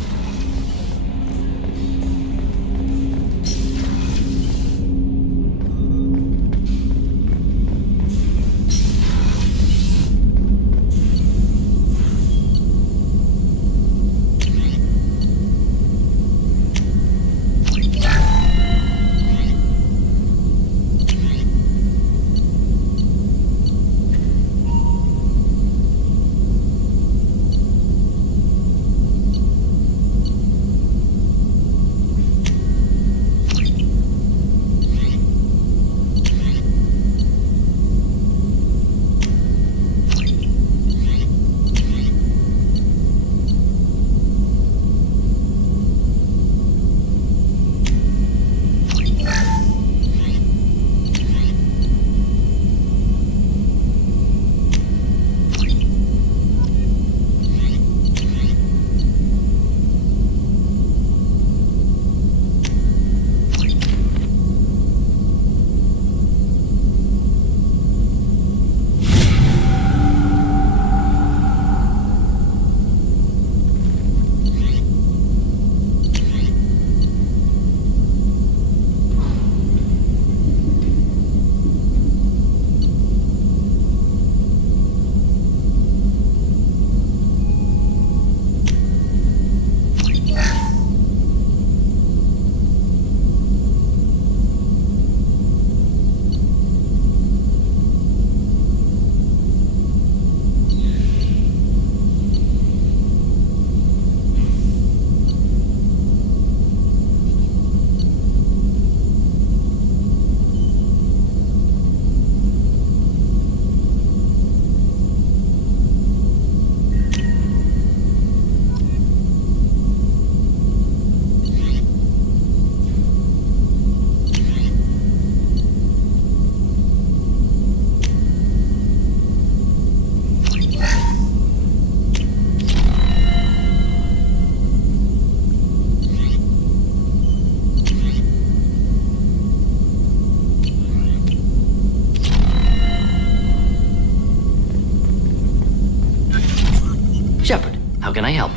Shepard, how can I help?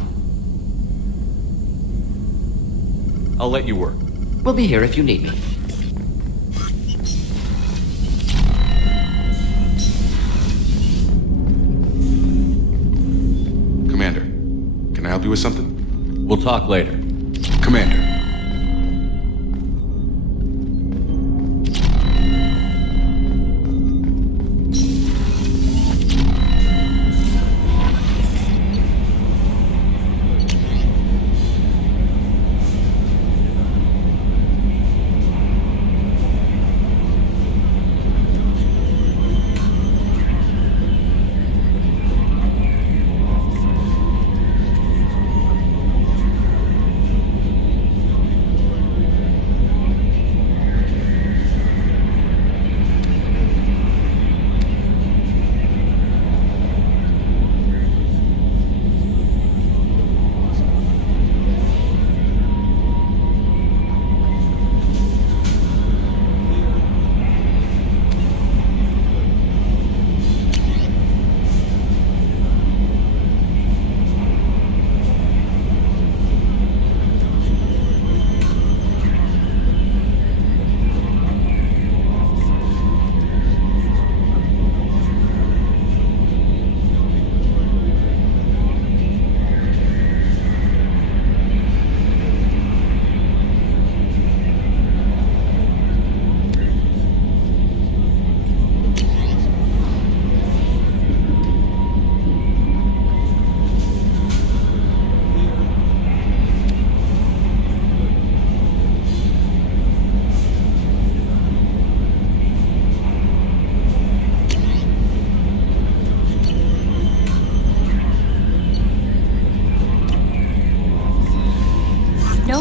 I'll let you work. We'll be here if you need me. Commander, can I help you with something? We'll talk later. Commander.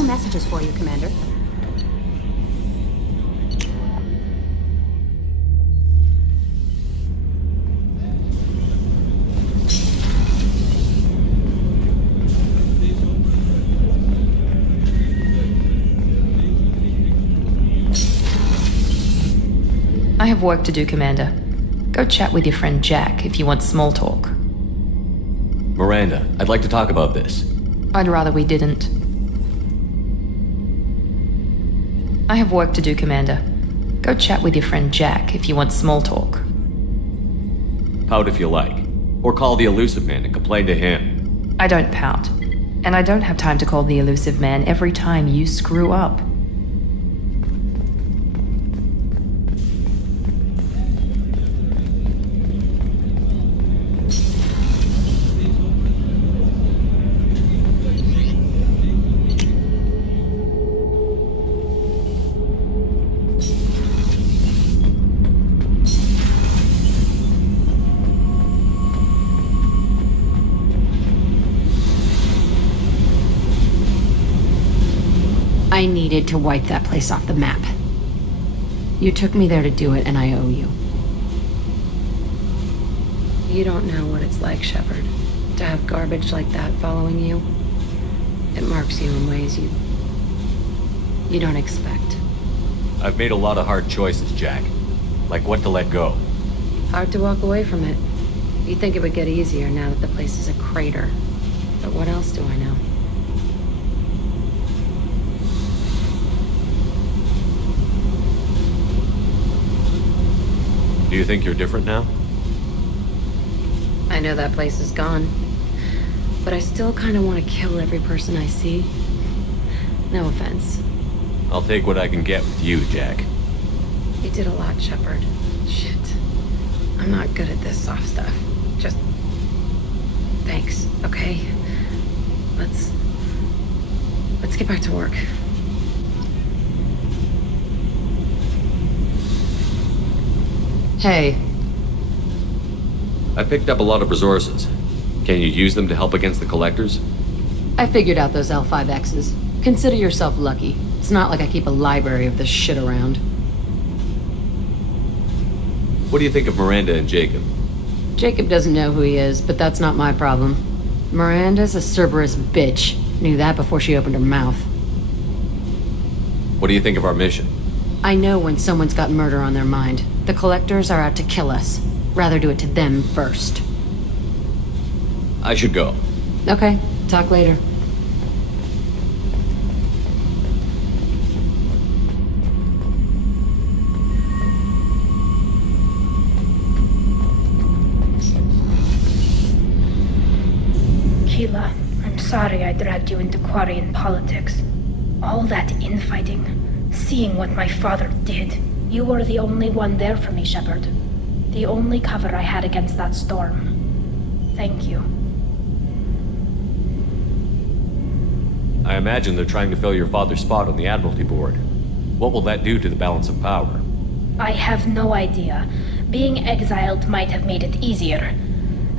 messages for you, Commander. I have work to do, Commander. Go chat with your friend Jack if you want small talk. Miranda, I'd like to talk about this. I'd rather we didn't. I have work to do, Commander. Go chat with your friend Jack if you want small talk. Pout if you like. Or call the Elusive Man and complain to him. I don't pout. And I don't have time to call the Elusive Man every time you screw up. I needed to wipe that place off the map. You took me there to do it, and I owe you. You don't know what it's like, Shepard, to have garbage like that following you. It marks you in ways you don't expect. I've made a lot of hard choices, Jack. Like what to let go. Hard to walk away from it. You'd think it would get easier now that the place is a crater. But what else do I know? Do you think you're different now? I know that place is gone. But I still kind of want to kill every person I see. No offense. I'll take what I can get with you, Jack. You did a lot, Shepard. Shit. I'm not good at this soft stuff. Just... thanks, okay? Let's get back to work. Hey. I picked up a lot of resources. Can you use them to help against the Collectors? I figured out those L5Xs. Consider yourself lucky. It's not like I keep a library of this shit around. What do you think of Miranda and Jacob? Jacob doesn't know who he is, but that's not my problem. Miranda's a Cerberus bitch. Knew that before she opened her mouth. What do you think of our mission? I know when someone's got murder on their mind. The Collectors are out to kill us. Rather do it to them first. I should go. Okay, talk later. Keela, I'm sorry I dragged you into Quarian politics. All that infighting, seeing what my father did. You were the only one there for me, Shepard. The only cover I had against that storm. Thank you. I imagine they're trying to fill your father's spot on the Admiralty Board. What will that do to the balance of power? I have no idea. Being exiled might have made it easier.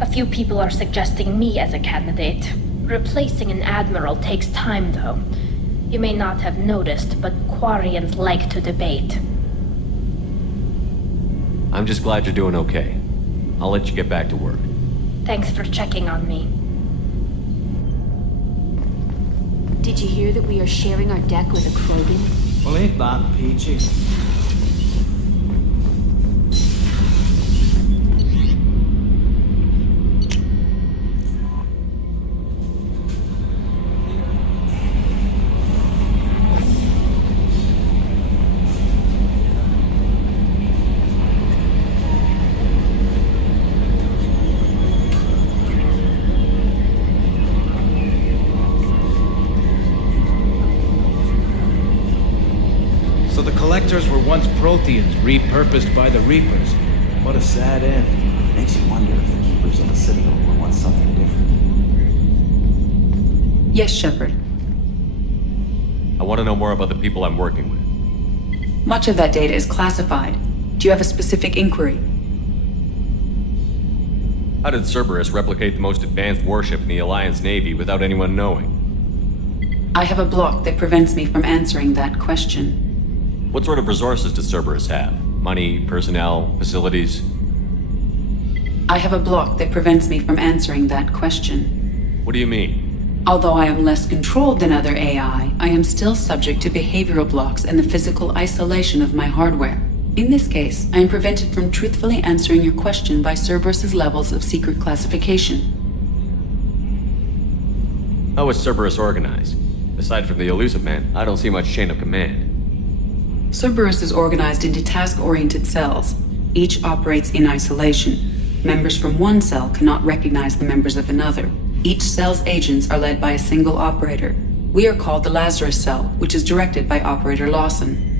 A few people are suggesting me as a candidate. Replacing an admiral takes time, though. You may not have noticed, but Quarians like to debate. I'm just glad you're doing okay. I'll let you get back to work. Thanks for checking on me. Did you hear that we are sharing our deck with a Krogan? Well, ain't that peachy? Collectors were once Protheans, repurposed by the Reapers. What a sad end. Makes you wonder if the Keepers of the Citadel were once something different. Yes, Shepard. I want to know more about the people I'm working with. Much of that data is classified. Do you have a specific inquiry? How did Cerberus replicate the most advanced warship in the Alliance Navy without anyone knowing? I have a block that prevents me from answering that question. What sort of resources does Cerberus have? Money, personnel, facilities? I have a block that prevents me from answering that question. What do you mean? Although I am less controlled than other AI, I am still subject to behavioral blocks and the physical isolation of my hardware. In this case, I am prevented from truthfully answering your question by Cerberus's levels of secret classification. How is Cerberus organized? Aside from the Elusive Man, I don't see much chain of command. Cerberus is organized into task-oriented cells. Each operates in isolation. Members from one cell cannot recognize the members of another. Each cell's agents are led by a single operator. We are called the Lazarus Cell, which is directed by Operator Lawson.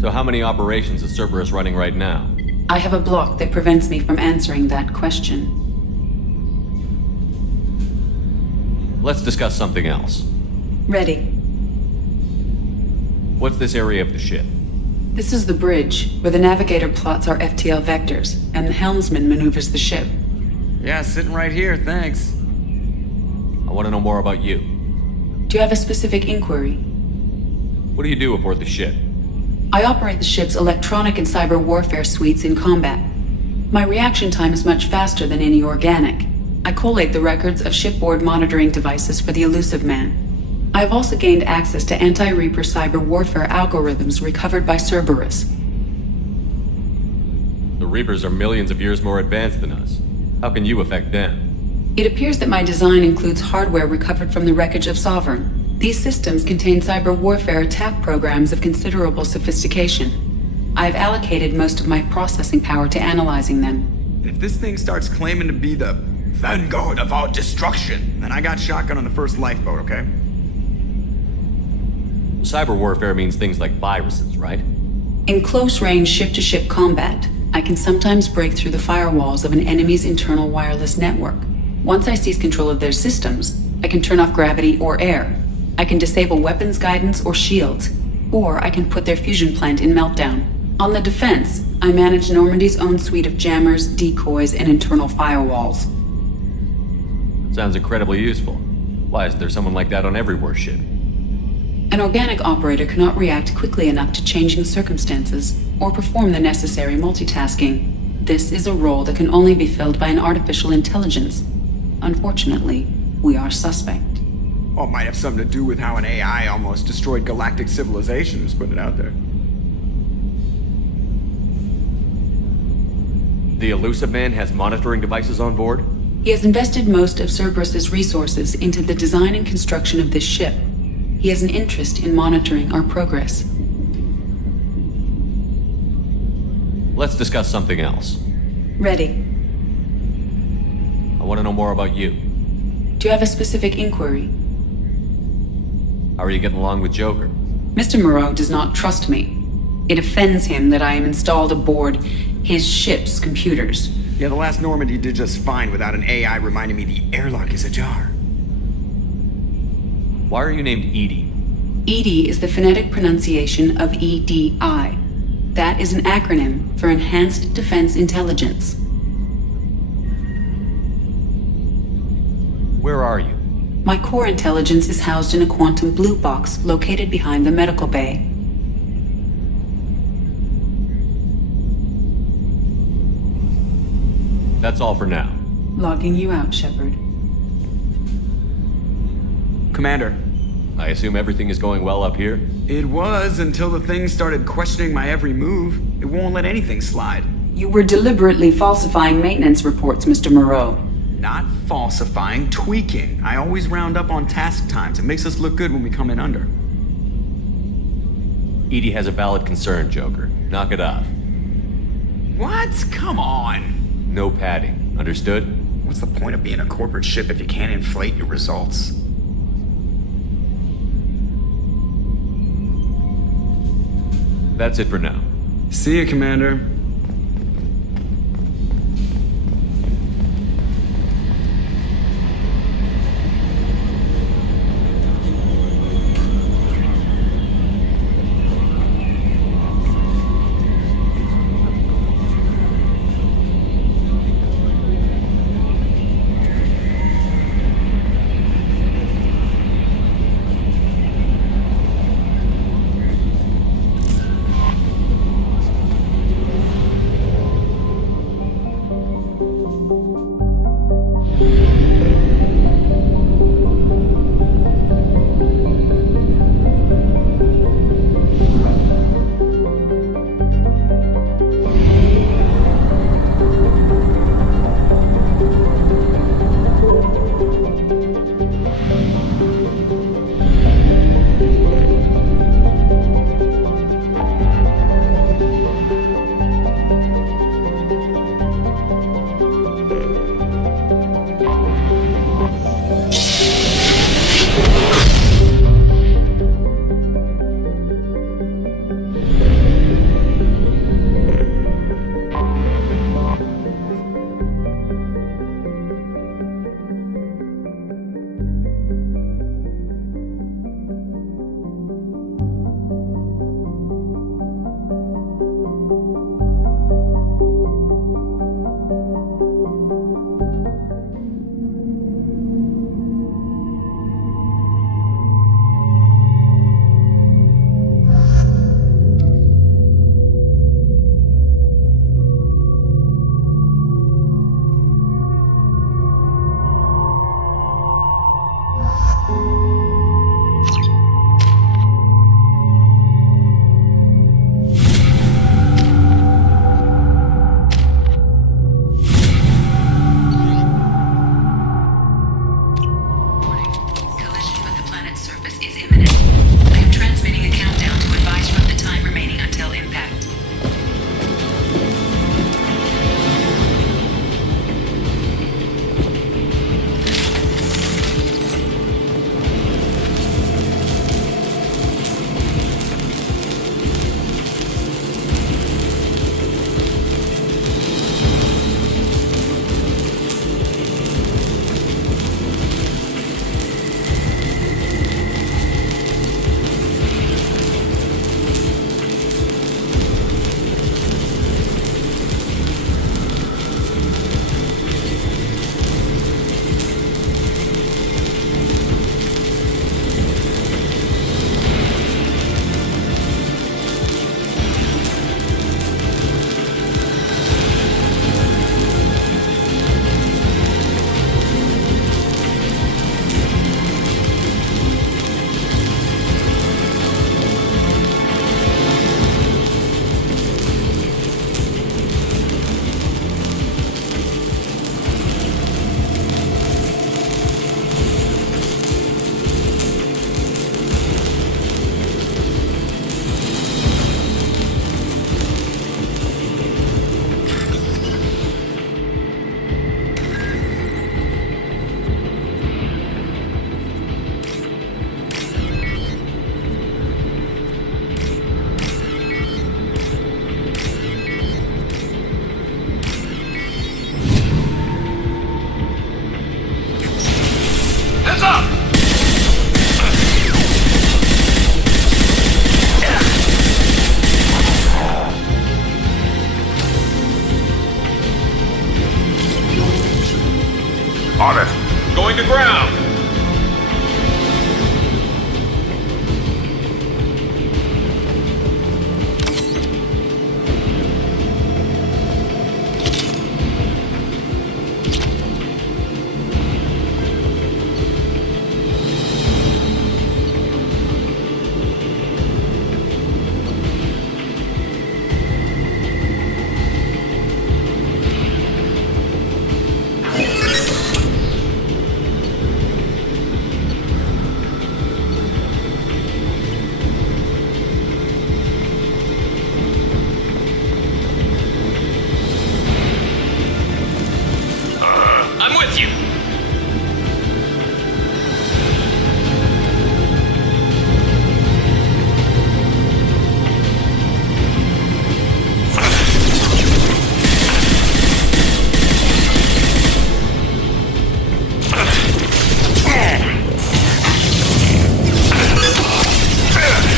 So how many operations is Cerberus running right now? I have a block that prevents me from answering that question. Let's discuss something else. Ready. What's this area of the ship? This is the bridge, where the navigator plots our FTL vectors, and the helmsman maneuvers the ship. Yeah, sitting right here, thanks. I want to know more about you. Do you have a specific inquiry? What do you do aboard the ship? I operate the ship's electronic and cyber warfare suites in combat. My reaction time is much faster than any organic. I collate the records of shipboard monitoring devices for the Elusive Man. I have also gained access to anti-Reaper cyber warfare algorithms recovered by Cerberus. The Reapers are millions of years more advanced than us. How can you affect them? It appears that my design includes hardware recovered from the wreckage of Sovereign. These systems contain cyber warfare attack programs of considerable sophistication. I have allocated most of my processing power to analyzing them. If this thing starts claiming to be the vanguard of our destruction, then I got shotgun on the first lifeboat, okay? Cyber warfare means things like viruses, right? In close-range ship-to-ship combat, I can sometimes break through the firewalls of an enemy's internal wireless network. Once I seize control of their systems, I can turn off gravity or air. I can disable weapons guidance or shields, or I can put their fusion plant in meltdown. On the defense, I manage Normandy's own suite of jammers, decoys, and internal firewalls. Sounds incredibly useful. Why isn't there someone like that on every warship? An organic operator cannot react quickly enough to changing circumstances or perform the necessary multitasking. This is a role that can only be filled by an artificial intelligence. Unfortunately, we are suspect. Well, it might have something to do with how an AI almost destroyed galactic civilization, just putting it out there. The Elusive Man has monitoring devices on board? He has invested most of Cerberus's resources into the design and construction of this ship. He has an interest in monitoring our progress. Let's discuss something else. Ready. I want to know more about you. Do you have a specific inquiry? How are you getting along with Joker? Mr. Moreau does not trust me. It offends him that I am installed aboard his ship's computers. Yeah, the last Normandy did just fine without an AI reminding me the airlock is ajar. Why are you named Edie? EDI is the phonetic pronunciation of EDI. That is an acronym for Enhanced Defense Intelligence. Where are you? My core intelligence is housed in a quantum blue box located behind the medical bay. That's all for now. Logging you out, Shepard. Commander. I assume everything is going well up here? It was until the thing started questioning my every move. It won't let anything slide. You were deliberately falsifying maintenance reports, Mr. Moreau. Not falsifying, tweaking. I always round up on task times. It makes us look good when we come in under. Edie has a valid concern, Joker. Knock it off. What? Come on. No padding. Understood? What's the point of being a corporate ship if you can't inflate your results? That's it for now. See you, Commander. is imminent. I am transmitting a countdown to advise you of the time remaining until impact. On it. Going to ground. I'm with you.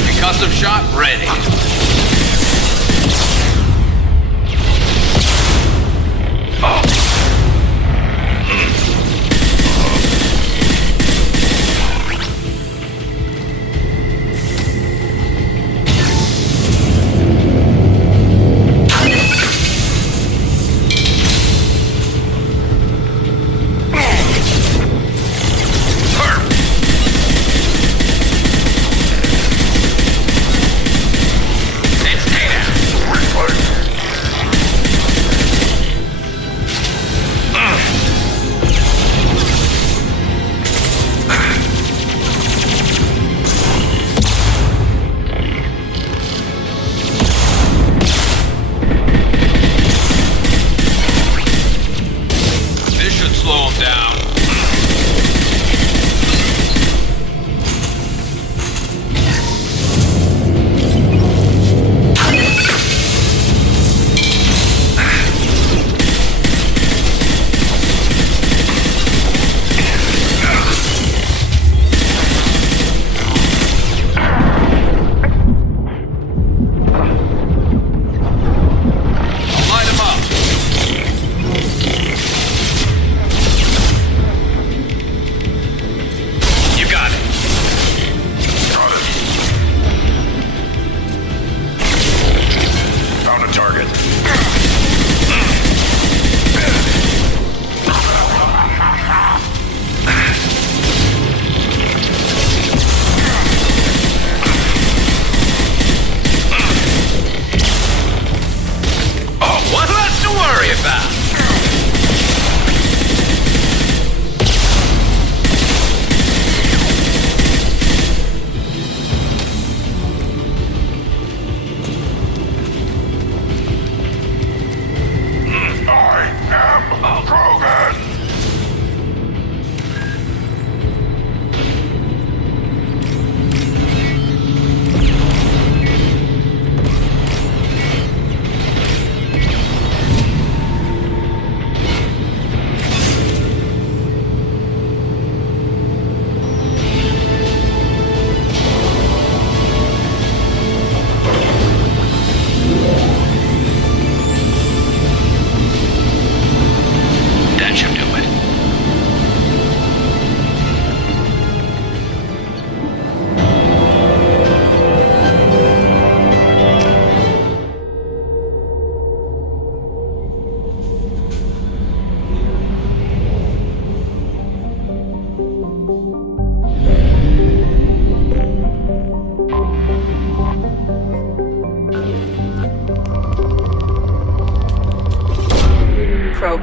Concussive shot ready.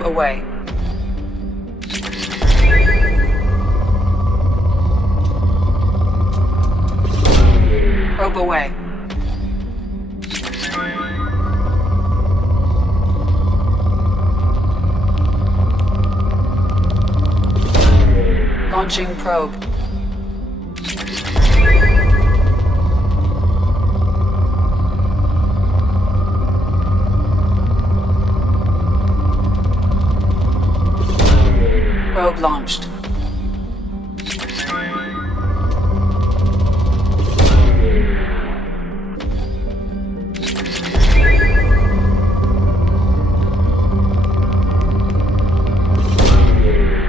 away. Probe away. Launching probe. Probe launched.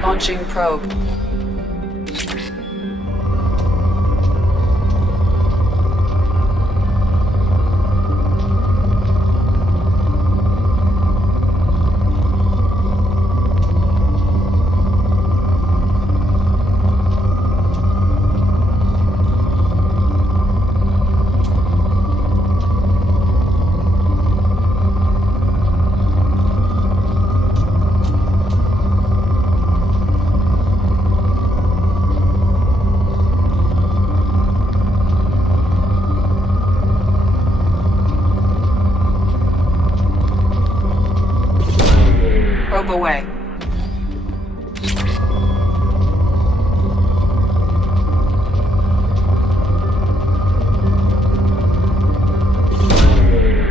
Launching probe. Probe away.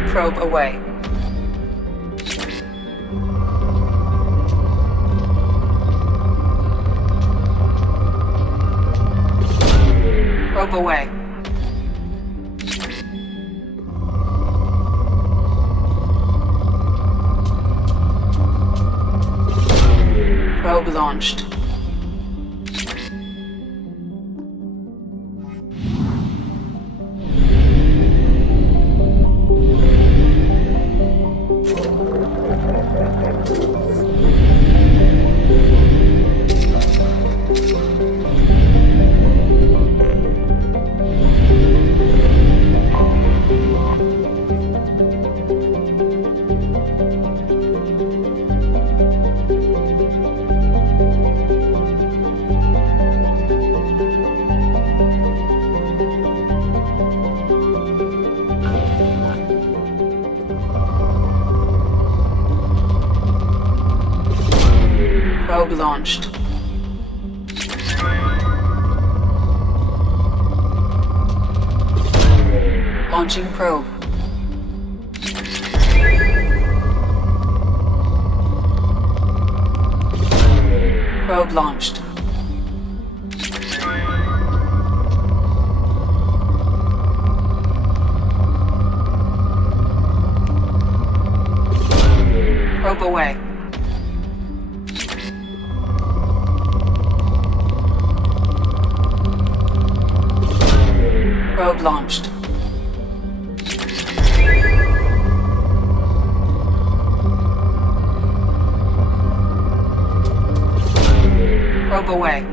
Probe away. Probe away. Probe launched. Probe launched. Launching probe. Probe launched. Probe away. Probe launched. Probe away.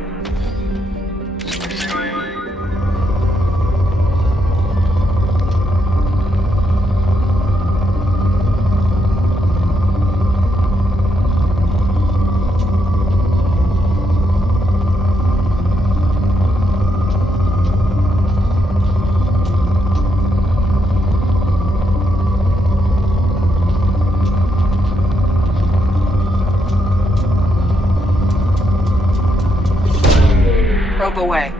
Probe away.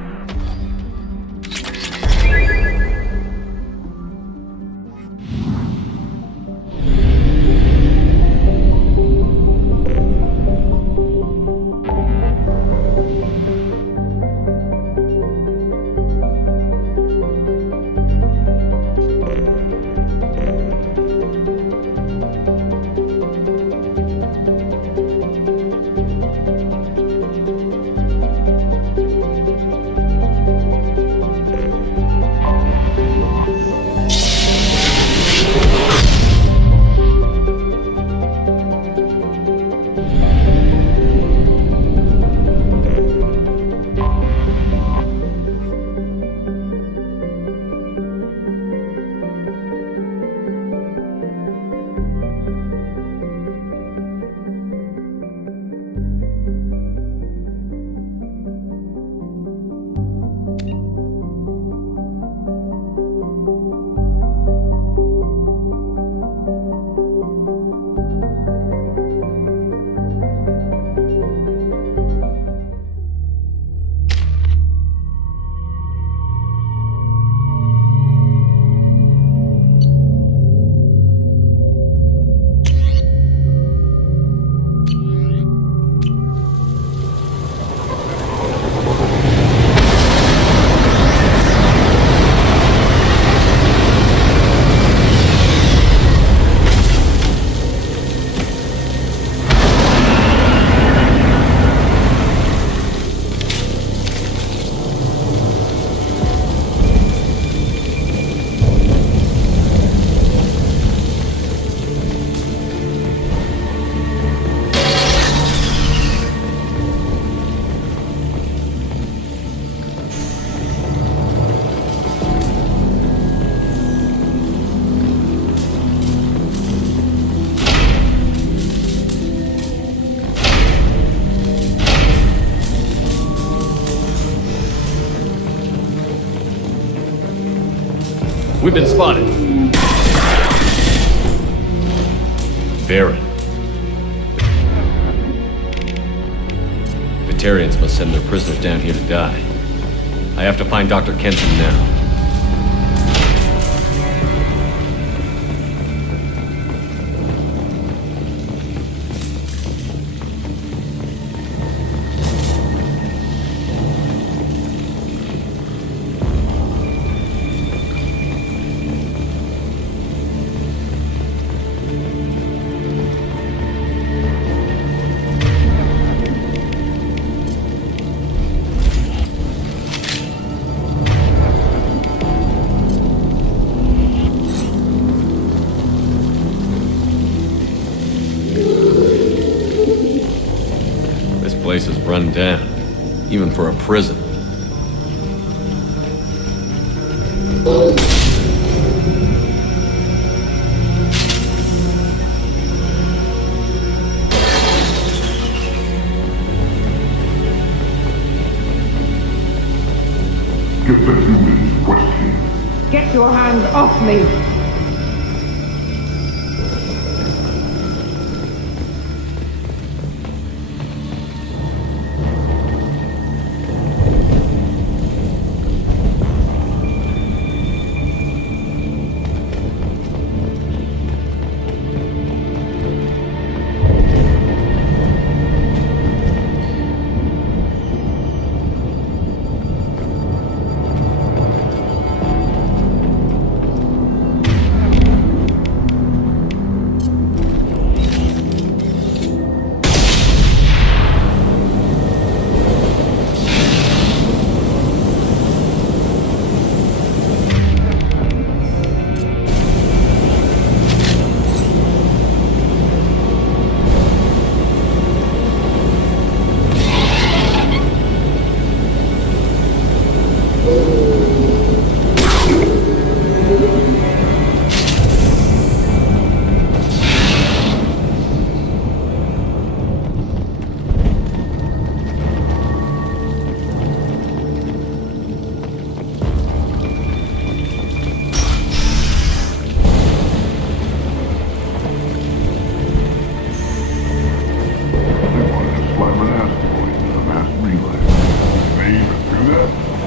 We've been spotted. Baron. Batarians must send their prisoners down here to die. I have to find Dr. Kenton now. This place is run down, even for a prison. Get the humans, Westie. Get your hands off me!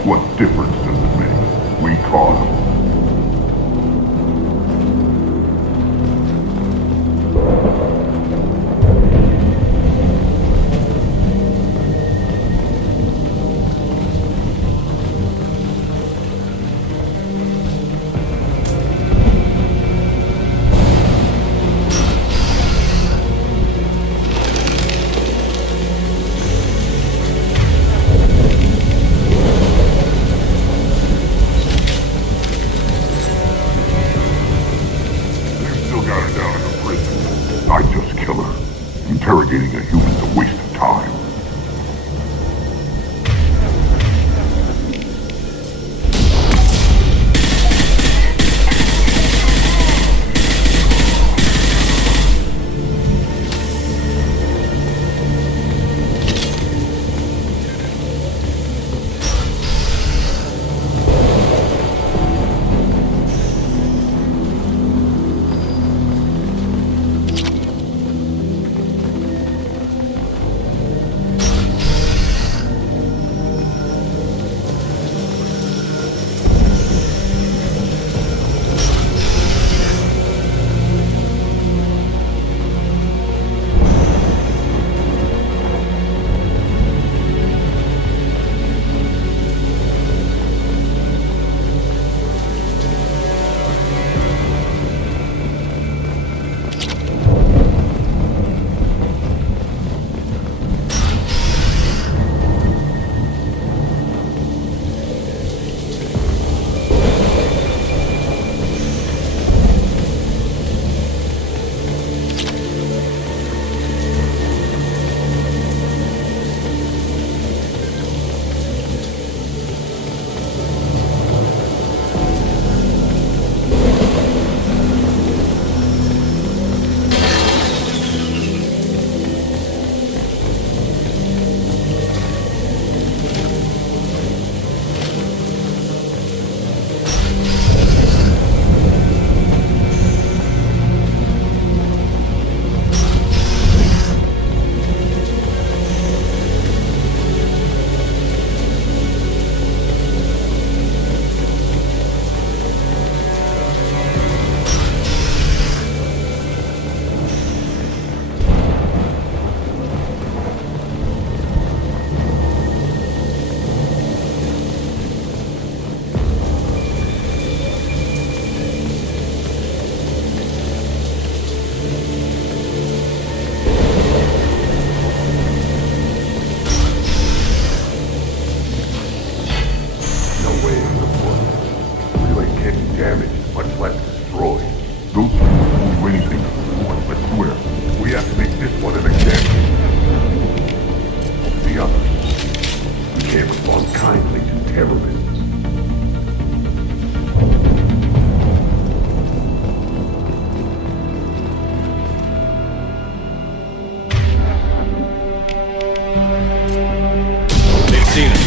What difference does it make? We caught him. Interrogating a human's a waste of time. damaged, much less destroyed. Those people won't do anything to support, but swear, we have to make this one an example. To the others, we can't respond kindly to terrorists. They've seen us.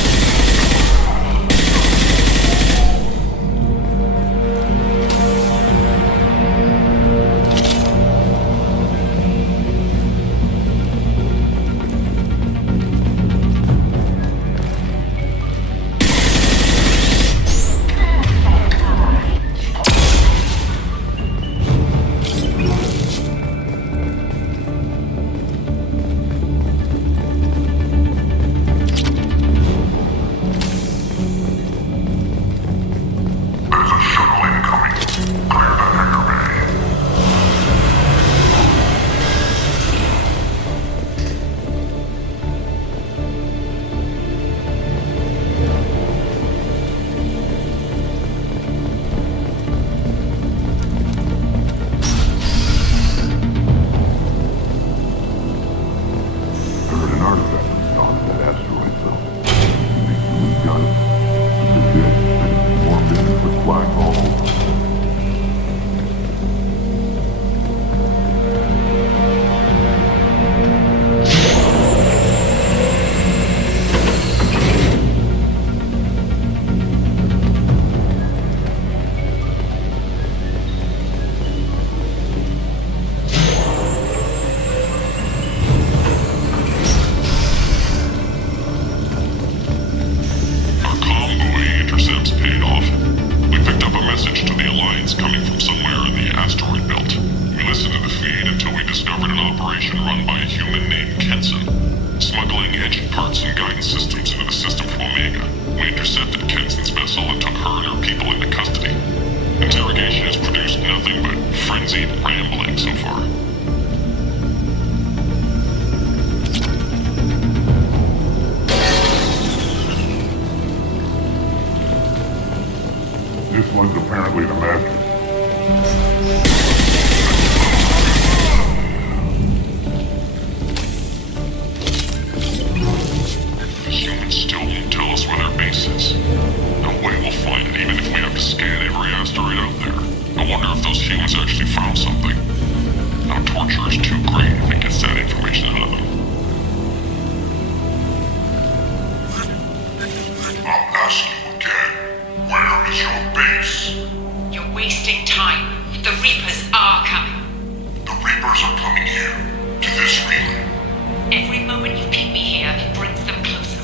This one's apparently the master. The humans still won't tell us where their base is. No way we'll find it, even if we have to scan every asteroid out there. I wonder if those humans actually found something. Our torture is too great if it gets that information out of them. I'll ask you again. Where is your base? You're wasting time. The Reapers are coming. The Reapers are coming here. To this relay. Every moment you keep me here brings them closer.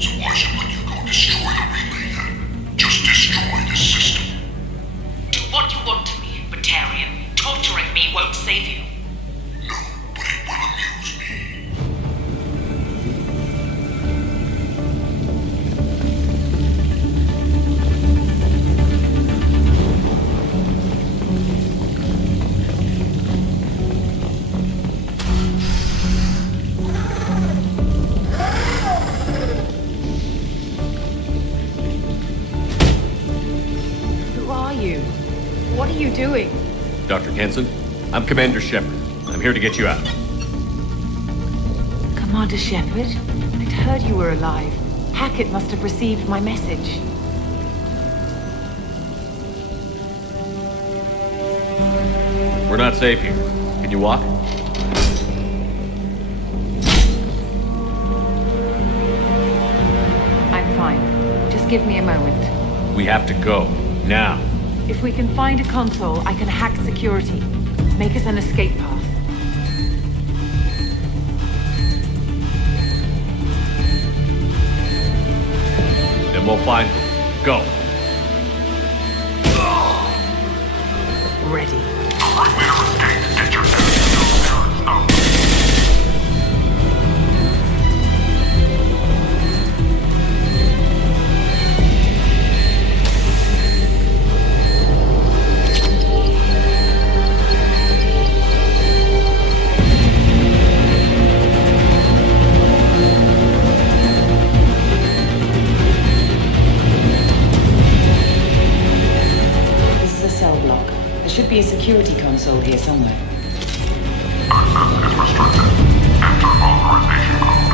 So why should when you go destroy the relay then? Just destroy the system. Do what you want to me, Batarian. Torturing me won't save you. No, but it will amuse me. Who are you? What are you doing? Dr. Kenson, I'm Commander Shepard. I'm here to get you out. Commander Shepard? I'd heard you were alive. Hackett must have received my message. We're not safe here. Can you walk? I'm fine. Just give me a moment. We have to go. Now. If we can find a console, I can hack security. Make us an escape path. Then we'll find them. Go. Ready. should be a security console here somewhere. Access is restricted. Enter authorization code.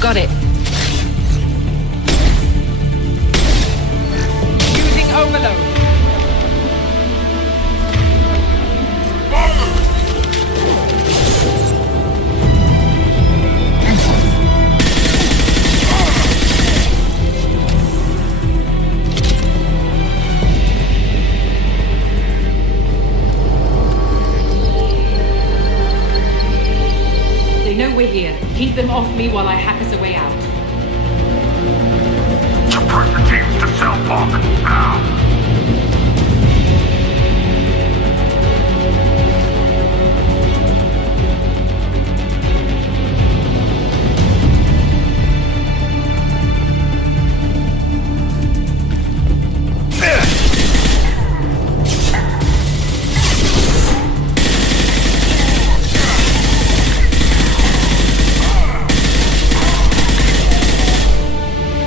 Got it. Using overload. They know we're here. Keep them off me while I hack us a way out. Suppress the teams to cell block. Now.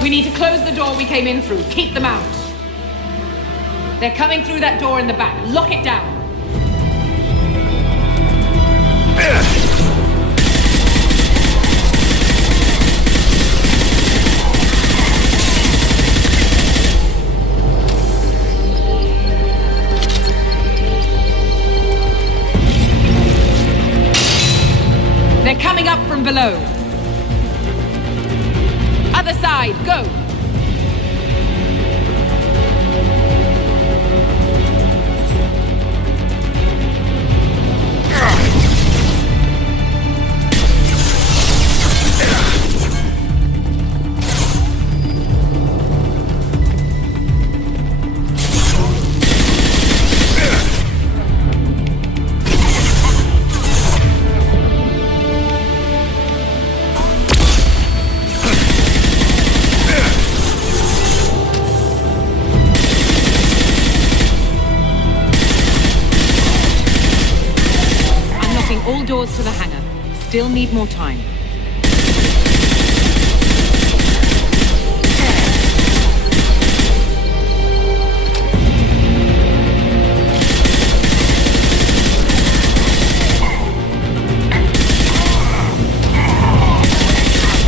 We need to close the door we came in through. Keep them out. They're coming through that door in the back. Lock it down. They're coming up from below. Other side, go! All doors to the hangar. Still need more time.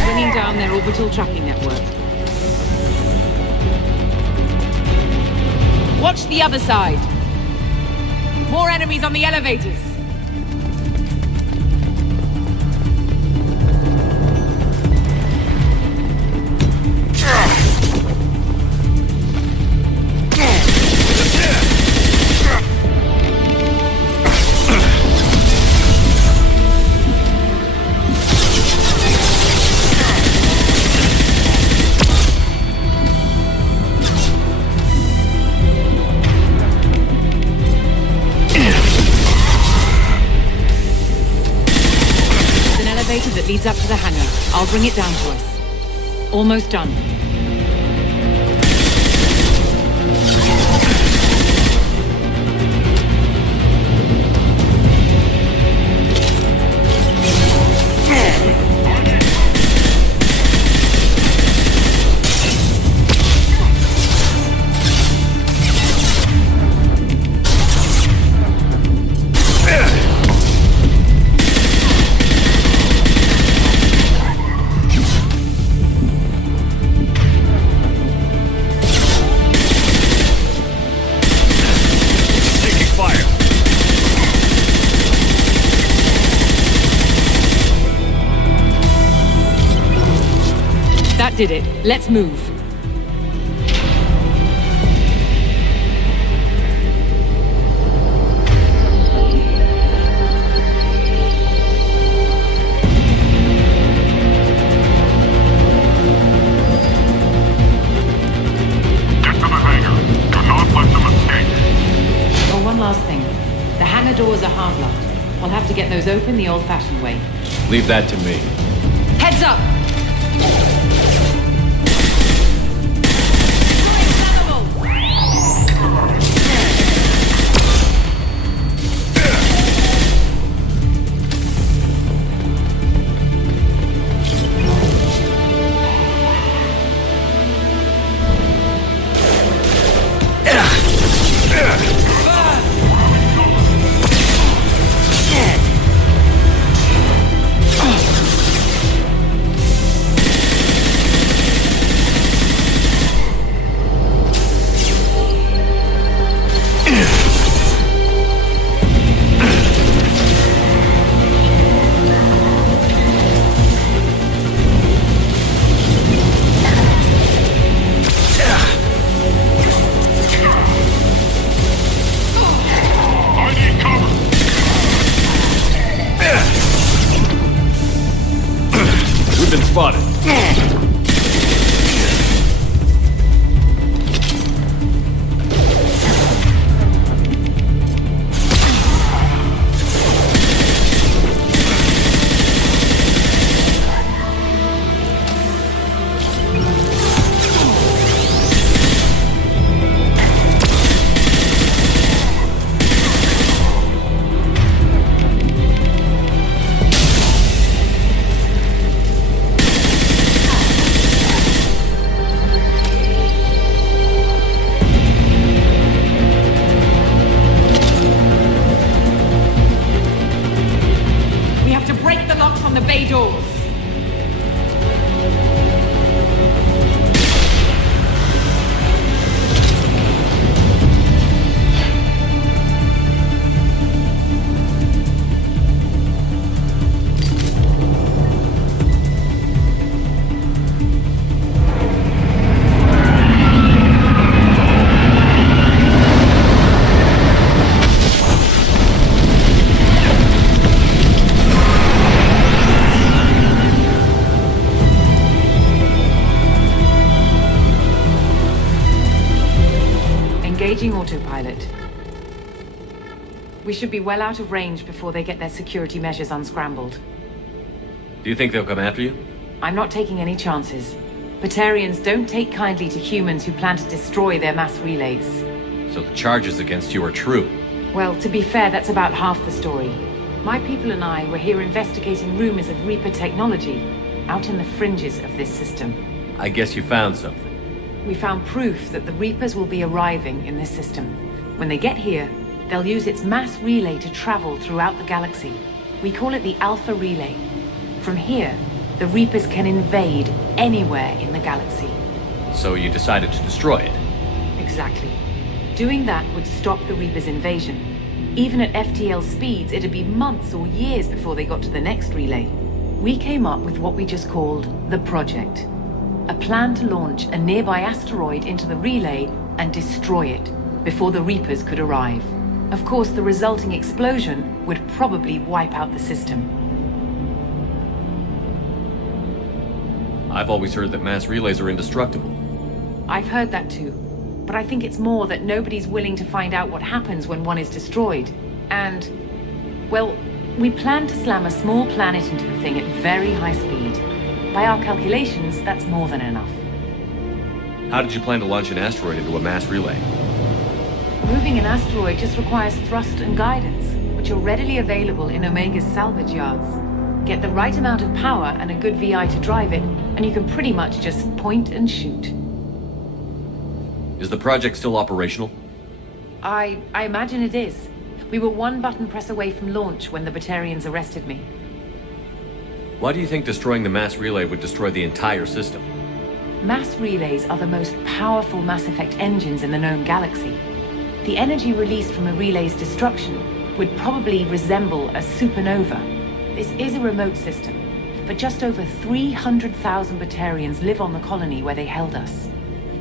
Bringing down their orbital tracking network. Watch the other side. More enemies on the elevators. That leads up to the hangar. I'll bring it down to us. Almost done. That did it. Let's move. One last thing. The hangar doors are hard-locked. I'll have to get those open the old-fashioned way. Leave that to me. Heads up! Spotted. Autopilot. We should be well out of range before they get their security measures unscrambled. Do you think they'll come after you? I'm not taking any chances. Batarians don't take kindly to humans who plan to destroy their mass relays. So the charges against you are true? Well, to be fair, that's about half the story. My people and I were here investigating rumors of Reaper technology out in the fringes of this system. I guess you found something. We found proof that the Reapers will be arriving in this system. When they get here, they'll use its mass relay to travel throughout the galaxy. We call it the Alpha Relay. From here, the Reapers can invade anywhere in the galaxy. So you decided to destroy it? Exactly. Doing that would stop the Reapers' invasion. Even at FTL speeds, it'd be months or years before they got to the next relay. We came up with what we just called the Project. A plan to launch a nearby asteroid into the relay and destroy it before the Reapers could arrive. Of course, the resulting explosion would probably wipe out the system. I've always heard that mass relays are indestructible. I've heard that too, but I think it's more that nobody's willing to find out what happens when one is destroyed. And, well, we plan to slam a small planet into the thing at very high speed. By our calculations, that's more than enough. How did you plan to launch an asteroid into a mass relay? Moving an asteroid just requires thrust and guidance, which are readily available in Omega's salvage yards. Get the right amount of power and a good VI to drive it, and you can pretty much just point and shoot. Is the project still operational? I imagine it is. We were one button press away from launch when the Batarians arrested me. Why do you think destroying the mass relay would destroy the entire system? Mass relays are the most powerful Mass Effect engines in the known galaxy. The energy released from a relay's destruction would probably resemble a supernova. This is a remote system. but just over 300,000 Batarians live on the colony where they held us.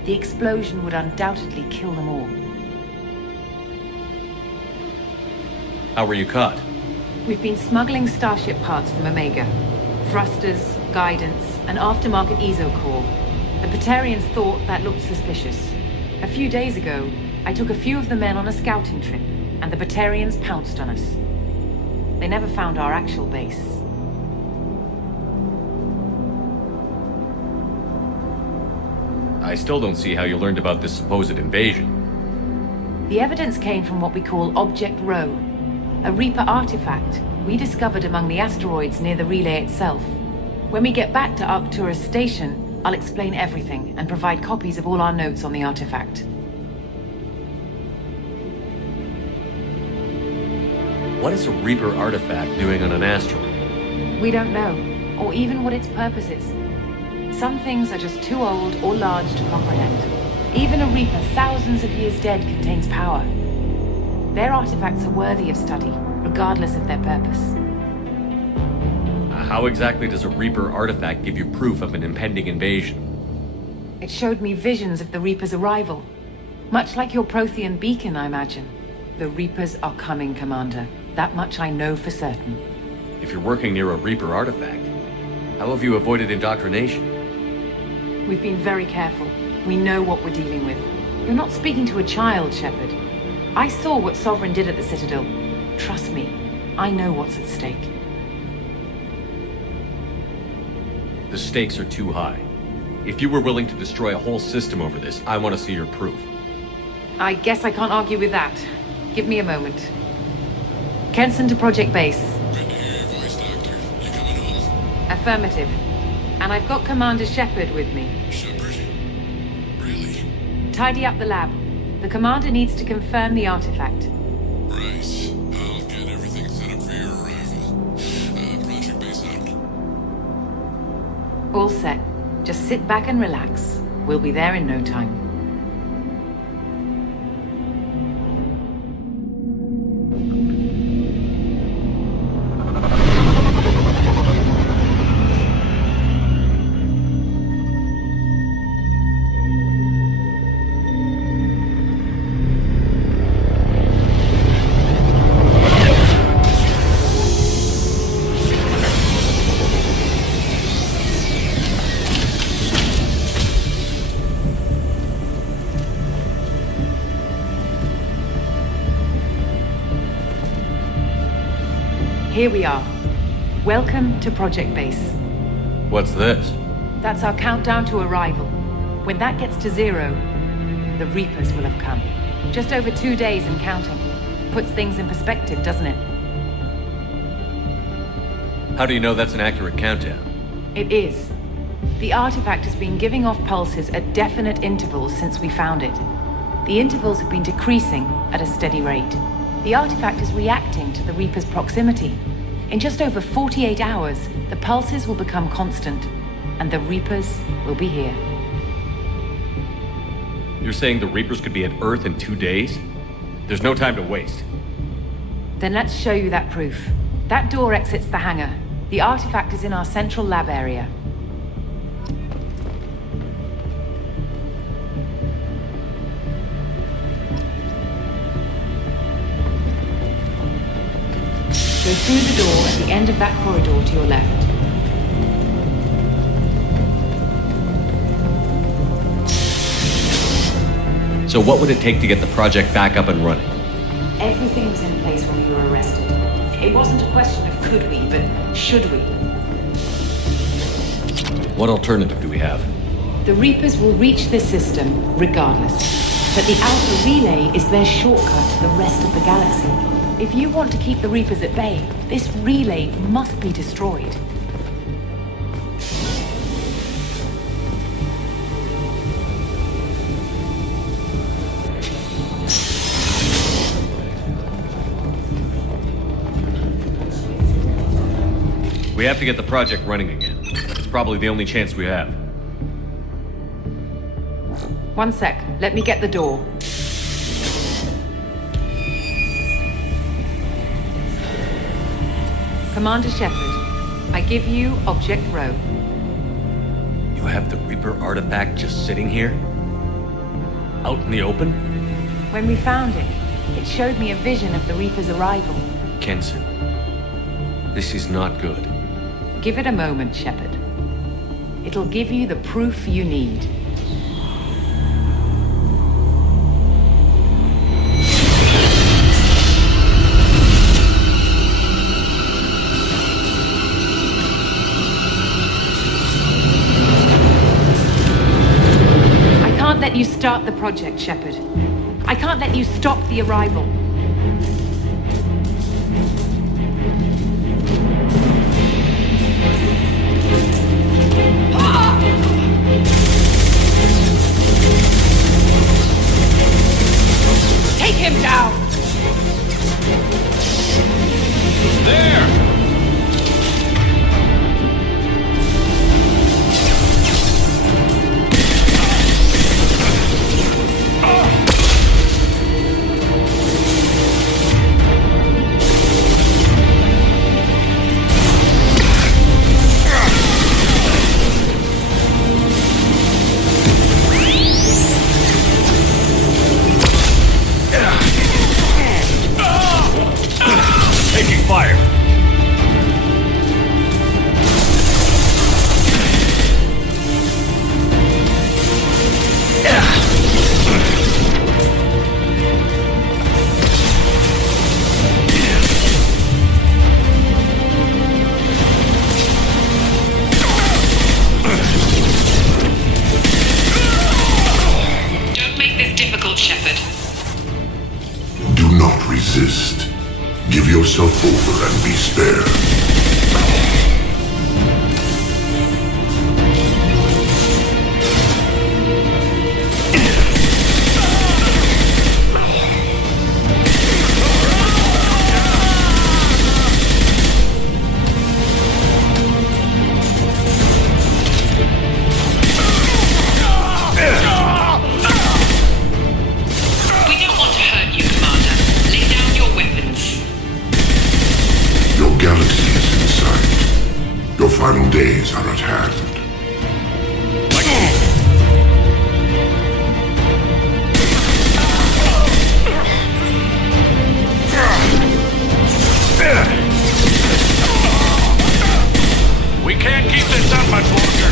The explosion would undoubtedly kill them all. How were you caught? We've been smuggling Starship parts from Omega. Thrusters, guidance, and aftermarket ESO core. The Batarians thought that looked suspicious. A few days ago, I took a few of the men on a scouting trip, and the Batarians pounced on us. They never found our actual base. I still don't see how you learned about this supposed invasion. The evidence came from what we call Object Rho, a Reaper artifact we discovered among the asteroids near the relay itself. When we get back to Arcturus Station, I'll explain everything and provide copies of all our notes on the artifact. What is a Reaper artifact doing on an asteroid? We don't know, or even what its purpose is. Some things are just too old or large to comprehend. Even a Reaper thousands of years dead contains power. Their artifacts are worthy of study, regardless of their purpose. How exactly does a Reaper artifact give you proof of an impending invasion? It showed me visions of the Reaper's arrival. Much like your Prothean beacon, I imagine. The Reapers are coming, Commander. That much I know for certain. If you're working near a Reaper artifact, how have you avoided indoctrination? We've been very careful. We know what we're dealing with. You're not speaking to a child, Shepard. I saw what Sovereign did at the Citadel. Trust me, I know what's at stake. The stakes are too high. If you were willing to destroy a whole system over this, I want to see your proof. I guess I can't argue with that. Give me a moment. Kenson to Project Base. Good to hear your voice, Doctor. You coming home? Affirmative. And I've got Commander Shepard with me. Shepard? Really? Tidy up the lab. The Commander needs to confirm the artifact. Right. I'll get everything set up for your arrival. Project Base out. All set. Just sit back and relax. We'll be there in no time. Here we are. Welcome to Project Base. What's this? That's our countdown to arrival. When that gets to 0, the Reapers will have come. Just over 2 days and counting. Puts things in perspective, doesn't it? How do you know that's an accurate countdown? It is. The artifact has been giving off pulses at definite intervals since we found it. The intervals have been decreasing at a steady rate. The artifact is reacting to the Reaper's proximity. In just over 48 hours, the pulses will become constant, and the Reapers will be here. You're saying the Reapers could be at Earth in 2 days? There's no time to waste. Then let's show you that proof. That door exits the hangar. The artifact is in our central lab area. Go through the door at the end of that corridor to your left. So what would it take to get the project back up and running? Everything was in place when we were arrested. It wasn't a question of could we, but should we. What alternative do we have? The Reapers will reach this system regardless. But the Alpha Relay is their shortcut to the rest of the galaxy. If you want to keep the Reapers at bay, this relay must be destroyed. We have to get the project running again. It's probably the only chance we have. One sec. Let me get the door. Commander Shepard, I give you Object Rho. You have the Reaper artifact just sitting here? Out in the open? When we found it, it showed me a vision of the Reaper's arrival. Kenson, this is not good. Give it a moment, Shepard. It'll give you the proof you need. I can't let you start the project, Shepard. I can't let you stop the arrival. Take him down! There! Taking fire! Don't make this difficult, Shepard. Do not resist. Give yourself over and be spared. We don't want to hurt you, Commander. Lay down your weapons. Your galaxy is in sight. Your final days are at hand. We can't keep this up much longer.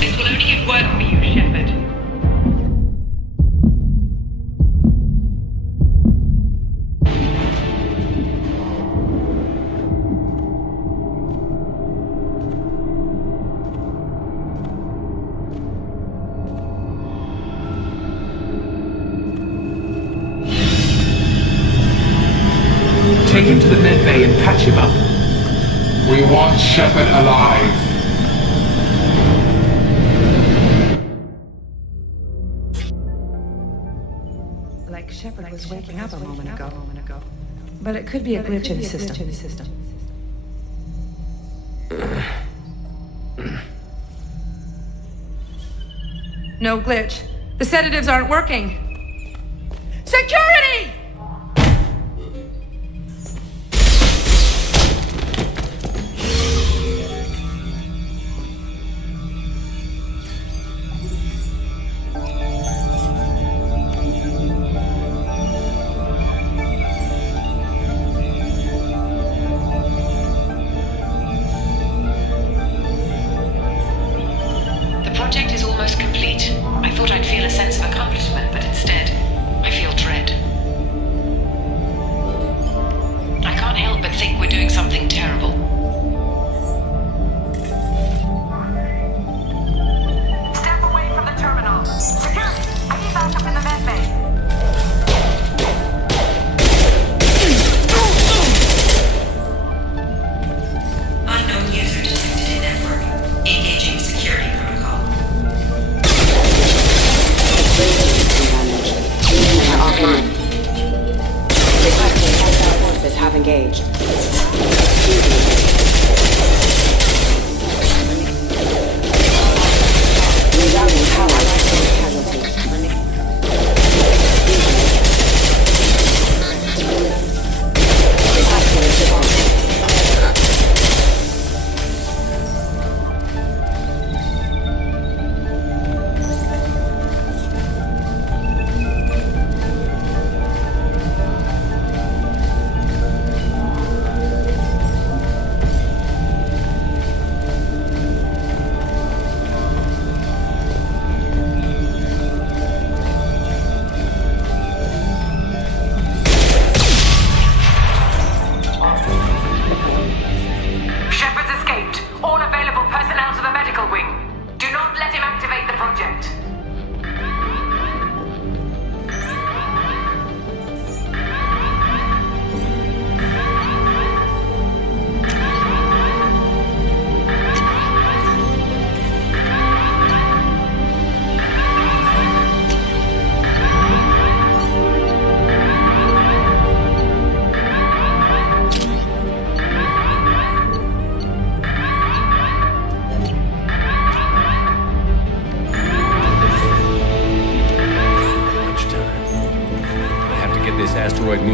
This will only get worse for you, Shepard. Take him to the med bay and patch him up. We want Shepard alive. Like Shepard was waking up a moment ago. But it could be a glitch in the system. No glitch. The sedatives aren't working. Security! The project is almost complete. I thought I'd feel a sense of accomplishment, but instead, I feel dread.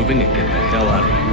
moving and get the hell out of here.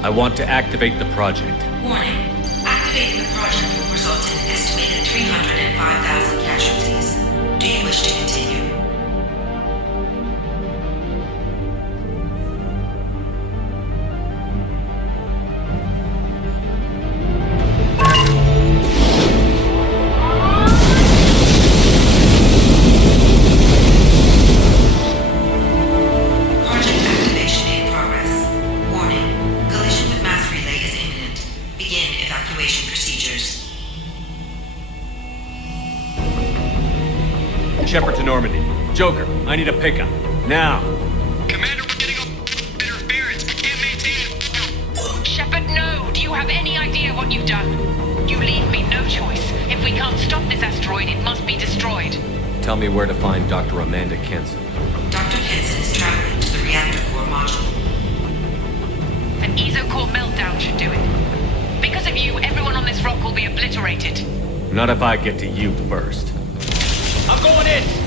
I want to activate the project. Warning. Activating the project will result in an estimated 305,000 casualties. Do you wish to continue? Project activation in progress. Warning. Collision with mass relay is imminent. Begin evacuation procedures. Shepard to Normandy. Joker, I need a pickup. Now. Shepard, no! Do you have any idea what you've done? You leave me no choice. If we can't stop this asteroid, it must be destroyed. Tell me where to find Dr. Amanda Kenson. Dr. Kenson is traveling to the reactor core module. An ESO-core meltdown should do it. Because of you, everyone on this rock will be obliterated. Not if I get to you first. I'm going in!